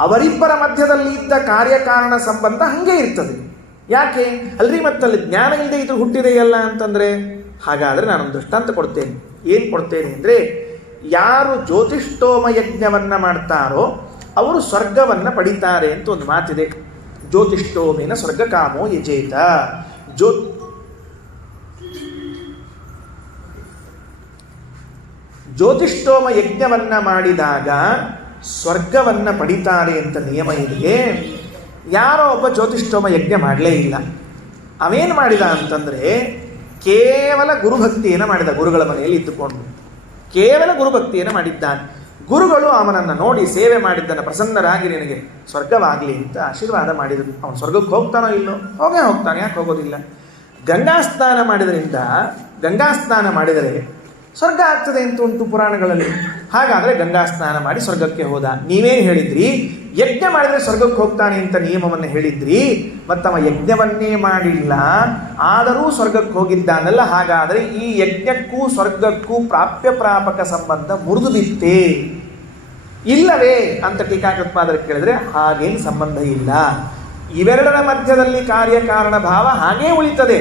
ಅವರಿಬ್ಬರ ಮಧ್ಯದಲ್ಲಿ ಇದ್ದ ಕಾರ್ಯಕಾರಣ ಸಂಬಂಧ ಹಂಗೆ ಇರ್ತದೆ. ಯಾಕೆ ಅಲ್ರಿ, ಮತ್ತಲ್ಲಿ ಜ್ಞಾನ ಇಲ್ಲದೆ ಇದು ಹುಟ್ಟಿದೆಯಲ್ಲ ಅಂತಂದ್ರೆ, ಹಾಗಾದರೆ ನಾನೊಂದು ದೃಷ್ಟಾಂತ ಕೊಡ್ತೇನೆ. ಏನು ಕೊಡ್ತೇನೆ ಅಂದರೆ, ಯಾರು ಜ್ಯೋತಿಷ್ಠೋಮ ಯಜ್ಞವನ್ನ ಮಾಡ್ತಾರೋ ಅವರು ಸ್ವರ್ಗವನ್ನ ಪಡಿತಾರೆ ಅಂತ ಒಂದು ಮಾತಿದೆ. ಜ್ಯೋತಿಷ್ಠೋಮೇನ ಸ್ವರ್ಗಕಾಮೋ ಯಜೇತ. ಜ್ಯೋತಿಷ್ಠೋಮ ಯಜ್ಞವನ್ನ ಮಾಡಿದಾಗ ಸ್ವರ್ಗವನ್ನ ಪಡಿತಾರೆ ಅಂತ ನಿಯಮ ಇದೆ. ಯಾರೋ ಒಬ್ಬ ಜ್ಯೋತಿಷ್ಠೋಮ ಯಜ್ಞ ಮಾಡಲೇ ಇಲ್ಲ. ಅವೇನು ಮಾಡಿದ ಅಂತಂದರೆ ಕೇವಲ ಗುರುಭಕ್ತಿಯನ್ನು ಮಾಡಿದ. ಗುರುಗಳ ಮನೆಯಲ್ಲಿ ಇದ್ದುಕೊಂಡು ಕೇವಲ ಗುರುಭಕ್ತಿಯನ್ನು ಮಾಡಿದ್ದಾನೆ. ಗುರುಗಳು ಅವನನ್ನು ನೋಡಿ ಸೇವೆ ಮಾಡಿದ್ದನ್ನು ಪ್ರಸನ್ನರಾಗಿ ನಿನಗೆ ಸ್ವರ್ಗವಾಗಲಿ ಅಂತ ಆಶೀರ್ವಾದ ಮಾಡಿದರು. ಅವನು ಸ್ವರ್ಗಕ್ಕೆ ಹೋಗ್ತಾನೋ ಇಲ್ಲೋ? ಹೋಗ್ತಾನೆ, ಯಾಕೆ ಹೋಗೋದಿಲ್ಲ? ಗಂಗಾಸ್ನಾನ ಮಾಡಿದರೆ ಸ್ವರ್ಗ ಆಗ್ತದೆ ಅಂತ ಉಂಟು ಪುರಾಣಗಳಲ್ಲಿ. ಹಾಗಾದರೆ ಗಂಗಾಸ್ನಾನ ಮಾಡಿ ಸ್ವರ್ಗಕ್ಕೆ ಹೋದ. ನೀವೇನು ಹೇಳಿದ್ರಿ? ಯಜ್ಞ ಮಾಡಿದರೆ ಸ್ವರ್ಗಕ್ಕೆ ಹೋಗ್ತಾನೆ ಅಂತ ನಿಯಮವನ್ನು ಹೇಳಿದ್ರಿ. ಮತ್ತವ ಯಜ್ಞವನ್ನೇ ಮಾಡಿಲ್ಲ, ಆದರೂ ಸ್ವರ್ಗಕ್ಕೆ ಹೋಗಿದ್ದಾನಲ್ಲ. ಹಾಗಾದರೆ ಈ ಯಜ್ಞಕ್ಕೂ ಸ್ವರ್ಗಕ್ಕೂ ಪ್ರಾಪ್ಯ ಪ್ರಾಪಕ ಸಂಬಂಧ ಮುರಿದುಬಿತ್ತೇ ಇಲ್ಲವೇ ಅಂತ ಟೀಕಾಕೃತ್ಪಾದರು ಕೇಳಿದ್ರೆ ಹಾಗೇನು ಸಂಬಂಧ ಇಲ್ಲ. ಇವೆರಡರ ಮಧ್ಯದಲ್ಲಿ ಕಾರ್ಯಕಾರಣ ಭಾವ ಹಾಗೇ ಉಳಿತದೆ.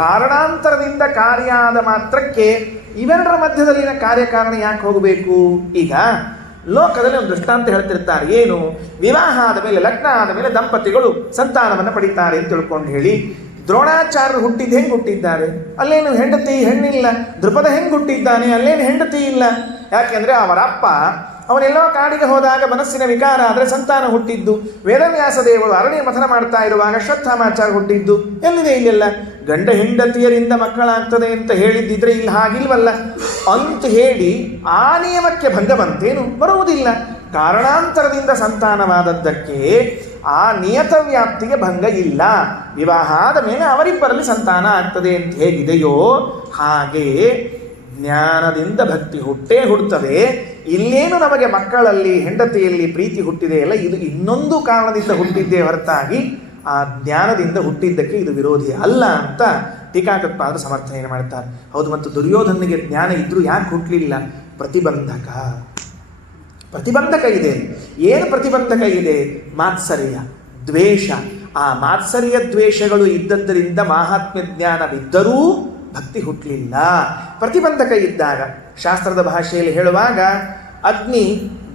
ಕಾರಣಾಂತರದಿಂದ ಕಾರ್ಯ ಆದ ಮಾತ್ರಕ್ಕೆ ಇವೆರಡರ ಮಧ್ಯದಲ್ಲಿನ ಕಾರ್ಯಕಾರಣ ಯಾಕೆ ಹೋಗಬೇಕು? ಈಗ ಲೋಕದಲ್ಲಿ ಒಂದು ದೃಷ್ಟಾಂತ ಹೇಳ್ತಿರ್ತಾರೆ. ಏನು? ವಿವಾಹ ಆದ ಮೇಲೆ, ಲಗ್ನ ಆದ ಮೇಲೆ ದಂಪತಿಗಳು ಸಂತಾನವನ್ನು ಪಡಿತಾರೆ ಅಂತ ತಿಳ್ಕೊಂಡು ಹೇಳಿ, ದ್ರೋಣಾಚಾರ್ಯರು ಹೆಂಗೆ ಹುಟ್ಟಿದ್ದಾರೆ? ಅಲ್ಲೇನು ಹೆಂಡತಿ ಹೆಣ್ಣಿಲ್ಲ. ದೃಪದ ಹೆಂಗೆ ಹುಟ್ಟಿದ್ದಾನೆ? ಅಲ್ಲೇನು ಹೆಂಡತಿ ಇಲ್ಲ. ಯಾಕೆಂದ್ರೆ ಅವರ ಅಪ್ಪ ಅವನೆಲ್ಲೋ ಕಾಡಿಗೆ ಹೋದಾಗ ಮನಸ್ಸಿನ ವಿಕಾರ ಆದರೆ ಸಂತಾನ ಹುಟ್ಟಿದ್ದು. ವೇದವ್ಯಾಸ ದೇವರು ಅರಣ್ಯ ಮಥನ ಮಾಡ್ತಾ ಇರುವಾಗ ಶ್ವತ್ಥಾಮಾಚಾರ್ಯ ಹುಟ್ಟಿದ್ದು. ಎಲ್ಲಿದೆ? ಇಲ್ಲೆಲ್ಲ ಗಂಡ ಹೆಂಡತಿಯರಿಂದ ಮಕ್ಕಳಾಗ್ತದೆ ಅಂತ ಹೇಳಿದ್ದಿದ್ರೆ ಇಲ್ಲಿ ಹಾಗಿಲ್ವಲ್ಲ ಅಂತ ಹೇಳಿ ಆ ನಿಯಮಕ್ಕೆ ಭಂಗ ಬಂತೇನು? ಬರುವುದಿಲ್ಲ. ಕಾರಣಾಂತರದಿಂದ ಸಂತಾನವಾದದ್ದಕ್ಕೆ ಆ ನಿಯತ ವ್ಯಾಪ್ತಿಗೆ ಭಂಗ ಇಲ್ಲ. ವಿವಾಹ ಆದ ಮೇಲೆ ಅವರಿಬ್ಬರಲ್ಲಿ ಸಂತಾನ ಆಗ್ತದೆ ಅಂತ ಹೇಗಿದೆಯೋ ಹಾಗೆ ಜ್ಞಾನದಿಂದ ಭಕ್ತಿ ಹುಟ್ಟುತ್ತದೆ. ಇಲ್ಲೇನು ನಮಗೆ ಮಕ್ಕಳಲ್ಲಿ ಹೆಂಡತಿಯಲ್ಲಿ ಪ್ರೀತಿ ಹುಟ್ಟಿದೆಯಲ್ಲ, ಇದು ಇನ್ನೊಂದು ಕಾರಣದಿಂದ ಹುಟ್ಟಿದ್ದೇ ಹೊರತಾಗಿ ಆ ಜ್ಞಾನದಿಂದ ಹುಟ್ಟಿದ್ದಕ್ಕೆ ಇದು ವಿರೋಧಿ ಅಲ್ಲ ಅಂತ ಟೀಕಾಕೃತ್ಪಾದರು ಸಮರ್ಥನೆ ಮಾಡ್ತಾರೆ. ಹೌದು, ಮತ್ತು ದುರ್ಯೋಧನಿಗೆ ಜ್ಞಾನ ಇದ್ರೂ ಯಾಕೆ ಹುಟ್ಟಲಿಲ್ಲ? ಪ್ರತಿಬಂಧಕ ಇದೆ. ಏನು ಪ್ರತಿಬಂಧಕ ಇದೆ? ಮಾತ್ಸರ್ಯ, ದ್ವೇಷ. ಆ ಮಾತ್ಸರ್ಯ ದ್ವೇಷಗಳು ಇದ್ದದ್ದರಿಂದ ಮಾಹಾತ್ಮ್ಯ ಜ್ಞಾನವಿದ್ದರೂ ಭಕ್ತಿ ಹುಟ್ಟಲಿಲ್ಲ. ಪ್ರತಿಬಂಧಕ ಇದ್ದಾಗ ಶಾಸ್ತ್ರದ ಭಾಷೆಯಲ್ಲಿ ಹೇಳುವಾಗ ಅಗ್ನಿ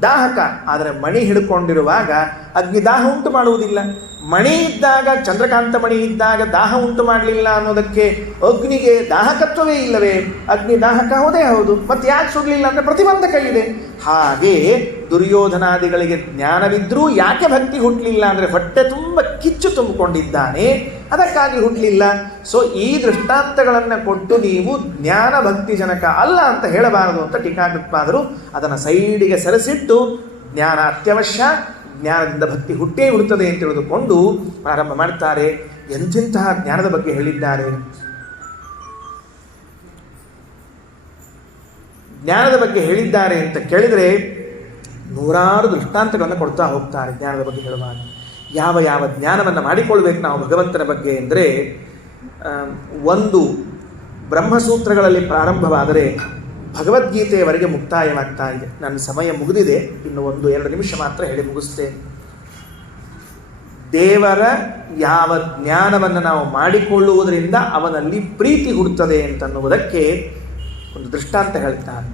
ದಾಹಕ, ಆದರೆ ಮಣಿ ಹಿಡ್ಕೊಂಡಿರುವಾಗ ಅಗ್ನಿ ದಾಹ ಉಂಟು ಮಾಡುವುದಿಲ್ಲ. ಮಣಿ ಇದ್ದಾಗ, ಚಂದ್ರಕಾಂತ ಮಣಿ ಇದ್ದಾಗ ದಾಹ ಉಂಟು ಮಾಡಲಿಲ್ಲ ಅನ್ನೋದಕ್ಕೆ ಅಗ್ನಿಗೆ ದಾಹಕತ್ವವೇ ಇಲ್ಲವೇ? ಅಗ್ನಿ ದಾಹಕ ಹೌದೇ ಹೌದು, ಮತ್ತೆ ಯಾಕೆ ಸುಡಲಿಲ್ಲ ಅಂದರೆ ಪ್ರತಿಬಂಧಕ ಇದೆ. ಹಾಗೆ ದುರ್ಯೋಧನಾದಿಗಳಿಗೆ ಜ್ಞಾನವಿದ್ರೂ ಯಾಕೆ ಭಕ್ತಿ ಹುಟ್ಟಲಿಲ್ಲ ಅಂದರೆ ಹೊಟ್ಟೆ ತುಂಬ ಕಿಚ್ಚು ತುಂಬಿಕೊಂಡಿದ್ದಾನೆ, ಅದಕ್ಕಾಗಿ ಹುಟ್ಟಲಿಲ್ಲ. ಸೊ ಈ ದೃಷ್ಟಾಂತಗಳನ್ನು ಕೊಟ್ಟು ನೀವು ಜ್ಞಾನ ಭಕ್ತಿ ಜನಕ ಅಲ್ಲ ಅಂತ ಹೇಳಬಾರದು ಅಂತ ಟೀಕಾಕೃತ್ಪಾದರು ಅದನ್ನು ಸೈಡಿಗೆ ಸರಿಸಿಟ್ಟು ಜ್ಞಾನ ಅತ್ಯವಶ್ಯ, ಜ್ಞಾನದಿಂದ ಭಕ್ತಿ ಹುಟ್ಟೇ ಹುಡುತ್ತದೆ ಅಂತ ತಿಳಿದುಕೊಂಡು ಪ್ರಾರಂಭ ಮಾಡ್ತಾರೆ. ಎಂತೆಂತಹ ಜ್ಞಾನದ ಬಗ್ಗೆ ಹೇಳಿದ್ದಾರೆ. ಜ್ಞಾನದ ಬಗ್ಗೆ ಹೇಳಿದ್ದಾರೆ ಅಂತ ಕೇಳಿದರೆ ನೂರಾರು ದೃಷ್ಟಾಂತಗಳನ್ನು ಕೊಡ್ತಾ ಹೋಗ್ತಾರೆ. ಜ್ಞಾನದ ಬಗ್ಗೆ ಹೇಳುವಾಗ ಯಾವ ಯಾವ ಜ್ಞಾನವನ್ನು ಮಾಡಿಕೊಳ್ಬೇಕು ನಾವು ಭಗವಂತನ ಬಗ್ಗೆ ಅಂದರೆ, ಒಂದು ಬ್ರಹ್ಮಸೂತ್ರಗಳಲ್ಲಿ ಪ್ರಾರಂಭವಾದರೆ ಭಗವದ್ಗೀತೆಯವರೆಗೆ ಮುಕ್ತಾಯವಾಗ್ತಾ ಇದೆ. ನನ್ನ ಸಮಯ ಮುಗಿದಿದೆ, ಇನ್ನು 1-2 ನಿಮಿಷ ಮಾತ್ರ ಹೇಳಿ ಮುಗಿಸ್ತೇನೆ. ದೇವರ ಯಾವ ಜ್ಞಾನವನ್ನು ನಾವು ಮಾಡಿಕೊಳ್ಳುವುದರಿಂದ ಅವನಲ್ಲಿ ಪ್ರೀತಿ ಹುಡುತ್ತದೆ ಅಂತನ್ನುವುದಕ್ಕೆ ಒಂದು ದೃಷ್ಟಾಂತ ಹೇಳ್ತಾರೆ.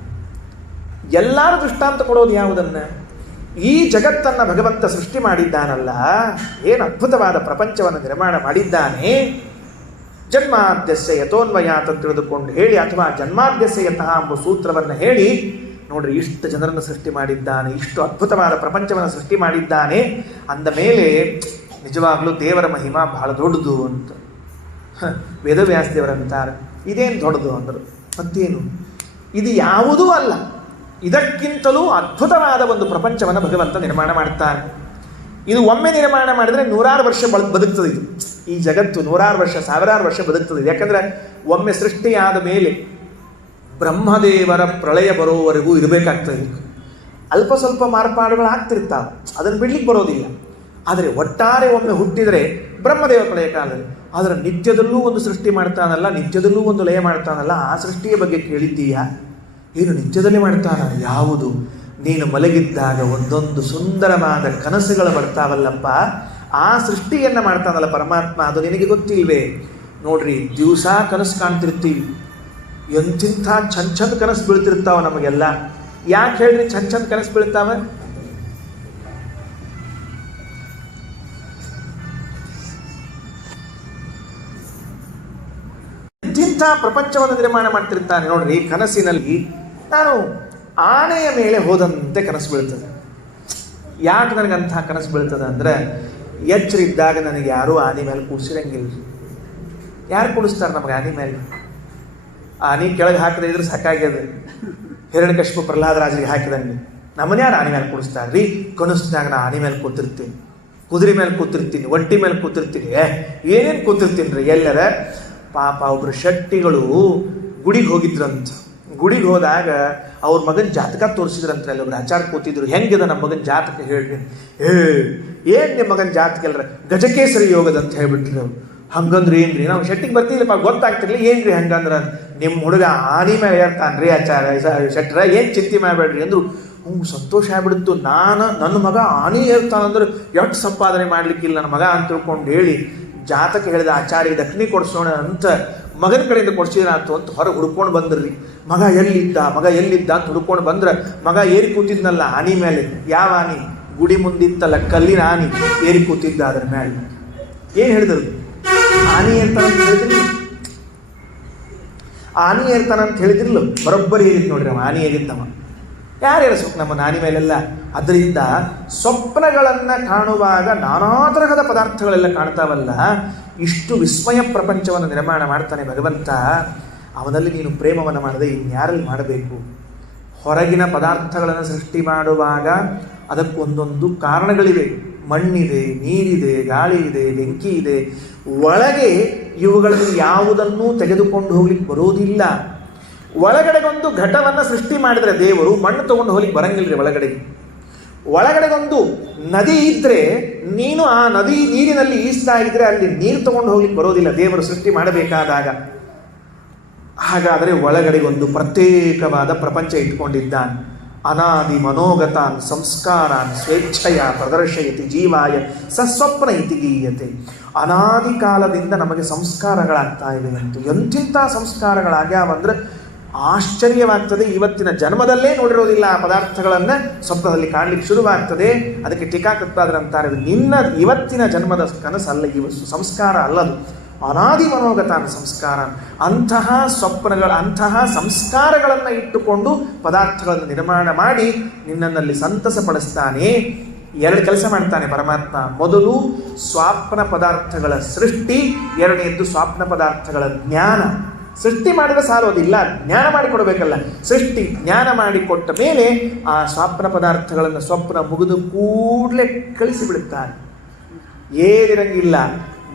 ಎಲ್ಲರೂ ದೃಷ್ಟಾಂತ ಕೊಡೋದು ಯಾವುದನ್ನು? ಈ ಜಗತ್ತನ್ನು ಭಗವಂತ ಸೃಷ್ಟಿ ಮಾಡಿದ್ದಾನಲ್ಲ, ಏನು ಅದ್ಭುತವಾದ ಪ್ರಪಂಚವನ್ನು ನಿರ್ಮಾಣ ಮಾಡಿದ್ದಾನೆ. ಜನ್ಮಾದ್ಯಸ್ಯ ಯಥೋನ್ವಯಾತ್ ಅಂತ ತಿಳಿದುಕೊಂಡು ಹೇಳಿ, ಅಥವಾ ಜನ್ಮಾದ್ಯಸ್ಯ ಯತಃ ಎಂಬ ಸೂತ್ರವನ್ನು ಹೇಳಿ ನೋಡ್ರಿ, ಇಷ್ಟು ಜನರನ್ನು ಸೃಷ್ಟಿ ಮಾಡಿದ್ದಾನೆ, ಇಷ್ಟು ಅದ್ಭುತವಾದ ಪ್ರಪಂಚವನ್ನು ಸೃಷ್ಟಿ ಮಾಡಿದ್ದಾನೆ ಅಂದ ಮೇಲೆ ನಿಜವಾಗ್ಲೂ ದೇವರ ಮಹಿಮಾ ಬಹಳ ದೊಡ್ಡದು ಅಂತ ವೇದವ್ಯಾಸ ದೇವರಂತಾರೆ. ಇದೇನು ದೊಡ್ಡದು ಅಂದರು? ಮತ್ತೇನು, ಇದು ಯಾವುದೂ ಅಲ್ಲ, ಇದಕ್ಕಿಂತಲೂ ಅದ್ಭುತವಾದ ಒಂದು ಪ್ರಪಂಚವನ್ನು ಭಗವಂತ ನಿರ್ಮಾಣ ಮಾಡ್ತಾನೆ. ಇದು ಒಮ್ಮೆ ನಿರ್ಮಾಣ ಮಾಡಿದರೆ 100 ವರ್ಷ ಬದುಕ್ತದೆ. ಇದು ಈ ಜಗತ್ತು 100 ವರ್ಷ 1000 ವರ್ಷ ಬದುಕ್ತದೆ. ಯಾಕಂದರೆ ಒಮ್ಮೆ ಸೃಷ್ಟಿಯಾದ ಮೇಲೆ ಬ್ರಹ್ಮದೇವರ ಪ್ರಳಯ ಬರೋವರೆಗೂ ಇರಬೇಕಾಗ್ತದೆ. ಅಲ್ಪ ಸ್ವಲ್ಪ ಮಾರ್ಪಾಡುಗಳು ಆಗ್ತಿರ್ತಾವೆ, ಅದನ್ನು ಬಿಡ್ಲಿಕ್ಕೆ ಬರೋದಿಲ್ಲ. ಆದರೆ ಒಟ್ಟಾರೆ ಒಮ್ಮೆ ಹುಟ್ಟಿದರೆ ಬ್ರಹ್ಮದೇವ ಪ್ರಳಯ ಕಾಲದಲ್ಲಿ, ಆದರೆ ನಿತ್ಯದಲ್ಲೂ ಒಂದು ಸೃಷ್ಟಿ ಮಾಡ್ತಾನಲ್ಲ, ನಿತ್ಯದಲ್ಲೂ ಒಂದು ಲಯ ಮಾಡ್ತಾನಲ್ಲ, ಆ ಸೃಷ್ಟಿಯ ಬಗ್ಗೆ ಕೇಳಿದ್ದೀಯಾ? ಏನು ನಿತ್ಯದಲ್ಲಿ ಮಾಡ್ತಾನ? ಯಾವುದು? ನೀನು ಮಲಗಿದ್ದಾಗ ಒಂದೊಂದು ಸುಂದರವಾದ ಕನಸುಗಳು ಬರ್ತಾವಲ್ಲಪ್ಪ, ಆ ಸೃಷ್ಟಿಯನ್ನು ಮಾಡ್ತಾನಲ್ಲ ಪರಮಾತ್ಮ, ಅದು ನಿನಗೆ ಗೊತ್ತಿಲ್ವೇ? ನೋಡ್ರಿ, ದಿವಸ ಕನಸು ಕಾಣ್ತಿರ್ತೀವಿ, ಎಂತಿಂಥ ಚಂದ ಕನಸು ಬೀಳ್ತಿರ್ತಾವ ನಮಗೆಲ್ಲ. ಯಾಕೆ ಹೇಳ್ರಿ ಚಂದ ಕನಸು ಬೀಳ್ತಾವ? ಎಂತಿಂಥ ಪ್ರಪಂಚವನ್ನು ನಿರ್ಮಾಣ ಮಾಡ್ತಿರ್ತಾನೆ. ನೋಡ್ರಿ, ಕನಸಿನಲ್ಲಿ ನಾನು ಆನೆಯ ಮೇಲೆ ಹೋದಂತೆ ಕನಸು ಬೀಳ್ತದೆ. ಯಾಕೆ ನನಗಂಥ ಕನಸು ಬೀಳ್ತದೆ ಅಂದರೆ, ಎಚ್ಚರಿದ್ದಾಗ ನನಗೆ ಯಾರೂ ಆನೆ ಮೇಲೆ ಕೂಡಿಸಿರಂಗಿಲ್ಲ. ಯಾರು ಕೂಡಿಸ್ತಾರೆ ನಮಗೆ ಆನೆ ಮೇಲೆ? ಆನೆ ಕೆಳಗೆ ಹಾಕದೇ ಇದ್ರೆ ಸಾಕಾಗ್ಯದ. ಹಿರಣ್ಯಕಶಿಪು ಪ್ರಹ್ಲಾದರಾಜರಿಗೆ ಹಾಕಿದಂಗೆ ನಮ್ಮನ್ನ ಯಾರು ಆನೆ ಮೇಲೆ ಕೂಡಿಸ್ತಾರೆ ರೀ? ಕನಸಿನಾಗ ನಾ ಆನೆ ಮೇಲೆ ಕೂತಿರ್ತೀನಿ, ಕುದುರೆ ಮೇಲೆ ಕೂತಿರ್ತೀನಿ, ಒಂಟಿ ಮೇಲೆ ಕೂತಿರ್ತೀನಿ, ಏನೇನು ಕೂತಿರ್ತೀನಿ ರೀ. ಎಲ್ಲರ ಪಾಪ ಒಬ್ಬರು ಶೆಟ್ಟಿಗಳು ಗುಡಿಗೆ ಹೋಗಿದ್ರಂತ. ಗುಡಿಗೆ ಹೋದಾಗ ಅವ್ರ ಮಗನ ಜಾತಕ ತೋರಿಸಿದ್ರಂತ. ಅಲ್ಲೊಬ್ರು ಆಚಾರ ಕೂತಿದ್ರು, ಹೆಂಗಿದೆ ನಮ್ಮ ಮಗನ ಜಾತಕ ಹೇಳ್ರಿ. ಏನು ನಿಮ್ಮ ಮಗನ ಜಾತಕ ಎಲ್ಲರ ಗಜಕೇಸರಿ ಯೋಗದ ಅಂತ ಹೇಳ್ಬಿಟ್ರಿ. ಅವ್ರು ಹಂಗಂದ್ರೆ ಏನ್ರಿ? ನಾವು ಶೆಟ್ಟಿಗೆ ಬರ್ತಿಲ್ಲಪ್ಪ, ಗೊತ್ತಾಗ್ತಿರ್ಲಿ. ಏನ್ರಿ ಹಂಗಂದ್ರ? ನಿಮ್ಮ ಹುಡುಗ ಆನಿ ಮೇಲೆ ಏರ್ತಾನ್ರಿ ಆಚಾರ ಶೆಟ್ರ, ಏನು ಚಿಂತೆ ಮಾಡಬೇಡ್ರಿ ಅಂದ್ರು. ಸಂತೋಷ ಆಗ್ಬಿಡ್ತು. ನನ್ನ ಮಗ ಆನಿ ಏರ್ತಾನಂದ್ರೆ ಎಷ್ಟು ಸಂಪಾದನೆ ಮಾಡ್ಲಿಕ್ಕಿಲ್ಲ ನನ್ನ ಮಗ ಅಂತ ತಿಳ್ಕೊಂಡು ಹೇಳಿ ಜಾತಕ ಹೇಳಿದ ಆಚಾರ್ಯ ದಕ್ಷಿಣೆ ಕೊಡಿಸೋಣ ಅಂತ ಮಗನ ಕಡೆಯಿಂದ ಕೊಡ್ಸಿದ್ರಾತು ಅಂತ ಹೊರಗೆ ಹುಡ್ಕೊಂಡು ಬಂದ್ರಿ. ಮಗ ಎಲ್ಲಿದ್ದ ಅಂತ ಹುಡ್ಕೊಂಡು ಬಂದ್ರೆ ಮಗ ಏರಿ ಕೂತಿದ್ನಲ್ಲ ಆನಿ ಮೇಲೆ. ಯಾವ ಆನಿ? ಗುಡಿ ಮುಂದಿತ್ತಲ್ಲ ಕಲ್ಲಿನ ಆನಿ, ಏರಿ ಕೂತಿದ್ದ ಅದ್ರ ಮೇಲೆ. ಏನು ಹೇಳಿದ್ರು? ಆನಿ ಏರ್ತಾನಂತ ಹೇಳಿದ್ರಿ, ಆನಿ ಏರ್ತಾನಂತ ಹೇಳಿದ್ರಿಲ್ಲ, ಬರೋಬ್ಬರಿ ಏರಿತ್ತು ನೋಡ್ರಿ. ಅವ ಆನಿ ಏರಿದ್ದವ. ಯಾರು ಏರಿಸ್ಬೇಕು ನಮ್ಮ ಆನಿ ಮೇಲೆಲ್ಲ? ಅದರಿಂದ ಸ್ವಪ್ನಗಳನ್ನು ಕಾಣುವಾಗ ನಾನಾ ತರಹದ ಪದಾರ್ಥಗಳೆಲ್ಲ ಕಾಣ್ತಾವಲ್ಲ, ಇಷ್ಟು ವಿಸ್ಮಯ ಪ್ರಪಂಚವನ್ನು ನಿರ್ಮಾಣ ಮಾಡ್ತಾನೆ ಭಗವಂತ. ಅವನಲ್ಲಿ ನೀನು ಪ್ರೇಮವನ್ನು ಮಾಡದೆ ಇನ್ಯಾರಲ್ಲಿ ಮಾಡಬೇಕು? ಹೊರಗಿನ ಪದಾರ್ಥಗಳನ್ನು ಸೃಷ್ಟಿ ಮಾಡುವಾಗ ಅದಕ್ಕೊಂದೊಂದು ಕಾರಣಗಳಿವೆ. ಮಣ್ಣಿದೆ, ನೀರಿದೆ, ಗಾಳಿ ಇದೆ, ಬೆಂಕಿ ಇದೆ. ಒಳಗೆ ಇವುಗಳಲ್ಲಿ ಯಾವುದನ್ನೂ ತೆಗೆದುಕೊಂಡು ಹೋಗ್ಲಿಕ್ಕೆ ಬರೋದಿಲ್ಲ. ಒಳಗಡೆಗೊಂದು ಘಟವನ್ನು ಸೃಷ್ಟಿ ಮಾಡಿದರೆ ದೇವರು ಮಣ್ಣು ತಗೊಂಡು ಹೋಗ್ಲಿಕ್ಕೆ ಬರಂಗಿಲ್ಲ ರೀ ಒಳಗಡೆಗೆ. ಒಳಗಡೆಗೊಂದು ನದಿ ಇದ್ದರೆ ನೀನು ಆ ನದಿ ನೀರಿನಲ್ಲಿ ಈಸ್ತಾ ಇದ್ರೆ ಅಲ್ಲಿ ನೀರು ತಗೊಂಡು ಹೋಗ್ಲಿಕ್ಕೆ ಬರೋದಿಲ್ಲ ದೇವರು ಸೃಷ್ಟಿ ಮಾಡಬೇಕಾದಾಗ. ಹಾಗಾದರೆ ಒಳಗಡೆಗೊಂದು ಪ್ರತ್ಯೇಕವಾದ ಪ್ರಪಂಚ ಇಟ್ಕೊಂಡಿದ್ದಾನೆ. ಅನಾದಿ ಮನೋಗತಾನ್ ಸಂಸ್ಕಾರಾನ್ ಸ್ವೇಚ್ಛೆಯ ಪ್ರದರ್ಶಯತಿ ಜೀವಾಯ ಸಸ್ವಪ್ನ ಇತಿ ಗೀಯತೆ. ಅನಾದಿ ಕಾಲದಿಂದ ನಮಗೆ ಸಂಸ್ಕಾರಗಳಾಗ್ತಾ ಇವೆ ಅಂತ. ಎಂತಿಂಥ ಸಂಸ್ಕಾರಗಳಾಗ್ಯಾವಂದ್ರೆ ಆಶ್ಚರ್ಯವಾಗ್ತದೆ. ಇವತ್ತಿನ ಜನ್ಮದಲ್ಲೇ ನೋಡಿರೋದಿಲ್ಲ ಆ ಪದಾರ್ಥಗಳನ್ನು, ಸ್ವಪ್ನದಲ್ಲಿ ಕಾಣಲಿಕ್ಕೆ ಶುರುವಾಗ್ತದೆ. ಅದಕ್ಕೆ ಟೀಕಾಕೃತ್ಪಾದರಂತಾರೆ, ನಿನ್ನ ಇವತ್ತಿನ ಜನ್ಮದ ಕನಸಲ್ಲ, ಇವು ಸಂಸ್ಕಾರ ಅಲ್ಲದು. ಅನಾದಿ ಮನೋಗತಾನ ಸಂಸ್ಕಾರ. ಅಂತಹ ಸ್ವಪ್ನಗಳ ಅಂತಹ ಸಂಸ್ಕಾರಗಳನ್ನು ಇಟ್ಟುಕೊಂಡು ಪದಾರ್ಥಗಳನ್ನು ನಿರ್ಮಾಣ ಮಾಡಿ ನಿನ್ನಲ್ಲಿ ಸಂತಸಪಡಿಸ್ತಾನೆ. ಎರಡು ಕೆಲಸ ಮಾಡ್ತಾನೆ ಪರಮಾತ್ಮ. ಮೊದಲು ಸ್ವಾಪ್ನ ಪದಾರ್ಥಗಳ ಸೃಷ್ಟಿ, ಎರಡನೆಯದ್ದು ಸ್ವಾಪ್ನ ಪದಾರ್ಥಗಳ ಜ್ಞಾನ. ಸೃಷ್ಟಿ ಮಾಡಿದ್ರೆ ಸಾಲೋದಿಲ್ಲ, ಜ್ಞಾನ ಮಾಡಿಕೊಡ್ಬೇಕಲ್ಲ. ಸೃಷ್ಟಿ ಜ್ಞಾನ ಮಾಡಿಕೊಟ್ಟ ಮೇಲೆ ಆ ಸ್ವಾಪ್ನ ಪದಾರ್ಥಗಳನ್ನು ಸ್ವಪ್ನ ಮುಗಿದು ಕೂಡಲೇ ಕಳಿಸಿಬಿಡುತ್ತಾನೆ. ಏನಿರಂಗಿಲ್ಲ.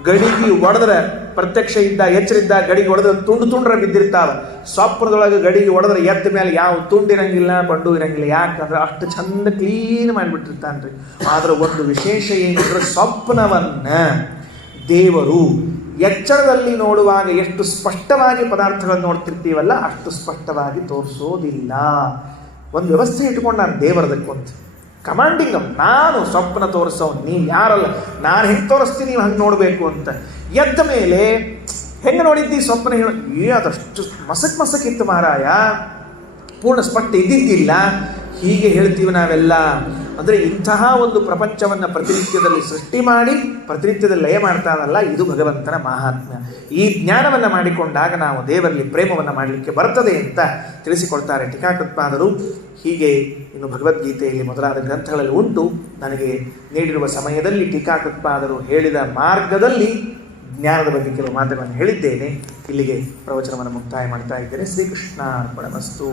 ಗಡಿಗೆ ಹೊಡೆದ್ರೆ ಪ್ರತ್ಯಕ್ಷ ಇದ್ದ ಎಚ್ಚರಿದ್ದ ಗಡಿಗೆ ಹೊಡೆದ್ರೆ ತುಂಡ್ರ ಬಿದ್ದಿರ್ತಾವೆ. ಸ್ವಪ್ನದೊಳಗೆ ಗಡಿಗೆ ಹೊಡೆದ್ರೆ ಎದ್ದ ಮೇಲೆ ಯಾವ ತುಂಡಿರಂಗಿಲ್ಲ, ಬಂಡು ಇರಂಗಿಲ್ಲ. ಯಾಕಂದ್ರೆ ಅಷ್ಟು ಚಂದ ಕ್ಲೀನ್ ಮಾಡಿಬಿಟ್ಟಿರ್ತಾನೆ ರೀ. ಆದ್ರೆ ಒಂದು ವಿಶೇಷ ಏನಂದ್ರೆ ಸ್ವಪ್ನವನ್ನ ದೇವರು ಎಚ್ಚರದಲ್ಲಿ ನೋಡುವಾಗ ಎಷ್ಟು ಸ್ಪಷ್ಟವಾಗಿ ಪದಾರ್ಥಗಳನ್ನು ನೋಡ್ತಿರ್ತೀವಲ್ಲ ಅಷ್ಟು ಸ್ಪಷ್ಟವಾಗಿ ತೋರಿಸೋದಿಲ್ಲ. ಒಂದು ವ್ಯವಸ್ಥೆ ಇಟ್ಕೊಂಡಾನೆ ದೇವರದಕ್ಕೊಂತ ಕಮಾಂಡಿಂಗ್. ನಾನು ಸ್ವಪ್ನ ತೋರಿಸೋನು, ನೀವು ಯಾರಲ್ಲ, ನಾನು ಹೆಂಗೆ ತೋರಿಸ್ತೀನಿ ನೀವು ಹಂಗೆ ನೋಡಬೇಕು ಅಂತ. ಎದ್ದ ಮೇಲೆ ಹೆಂಗೆ ನೋಡಿದ್ದಿ ಸ್ವಪ್ನ ಹೇಳೋ, ಅದಷ್ಟು ಮಸಕ್ ಇತ್ತು ಮಾರಾಯ, ಪೂರ್ಣ ಸ್ಪಷ್ಟ ಇದ್ದಿದ್ದಿಲ್ಲ. ಹೀಗೆ ಹೇಳ್ತೀವಿ ನಾವೆಲ್ಲ. ಅಂದರೆ ಇಂತಹ ಒಂದು ಪ್ರಪಂಚವನ್ನು ಪ್ರತಿನಿತ್ಯದಲ್ಲಿ ಸೃಷ್ಟಿ ಮಾಡಿ ಪ್ರತಿನಿತ್ಯದಲ್ಲಿ ಲಯ ಮಾಡ್ತಾನಲ್ಲ, ಇದು ಭಗವಂತನ ಮಹಾತ್ಮ್ಯ. ಈ ಜ್ಞಾನವನ್ನು ಮಾಡಿಕೊಂಡಾಗ ನಾವು ದೇವರಲ್ಲಿ ಪ್ರೇಮವನ್ನು ಮಾಡಲಿಕ್ಕೆ ಬರ್ತದೆ ಅಂತ ತಿಳಿಸಿಕೊಡ್ತಾರೆ ಟೀಕಾಕೃತ್ಪಾದರು. ಹೀಗೆ ಇನ್ನು ಭಗವದ್ಗೀತೆಯಲ್ಲಿ ಮೊದಲಾದ ಗ್ರಂಥಗಳಲ್ಲಿ ಉಂಟು. ನನಗೆ ನೀಡಿರುವ ಸಮಯದಲ್ಲಿ ಟೀಕಾಕೃತ್ಪಾದರು ಹೇಳಿದ ಮಾರ್ಗದಲ್ಲಿ ಜ್ಞಾನದ ಬಗ್ಗೆ ಕೆಲವು ಮಾತುಗಳನ್ನು ಹೇಳಿದ್ದೇನೆ. ಇಲ್ಲಿಗೆ ಪ್ರವಚನವನ್ನು ಮುಕ್ತಾಯ ಮಾಡ್ತಾ ಇದ್ದೇನೆ. ಶ್ರೀಕೃಷ್ಣ ಅರ್ಪಣಮಸ್ತು.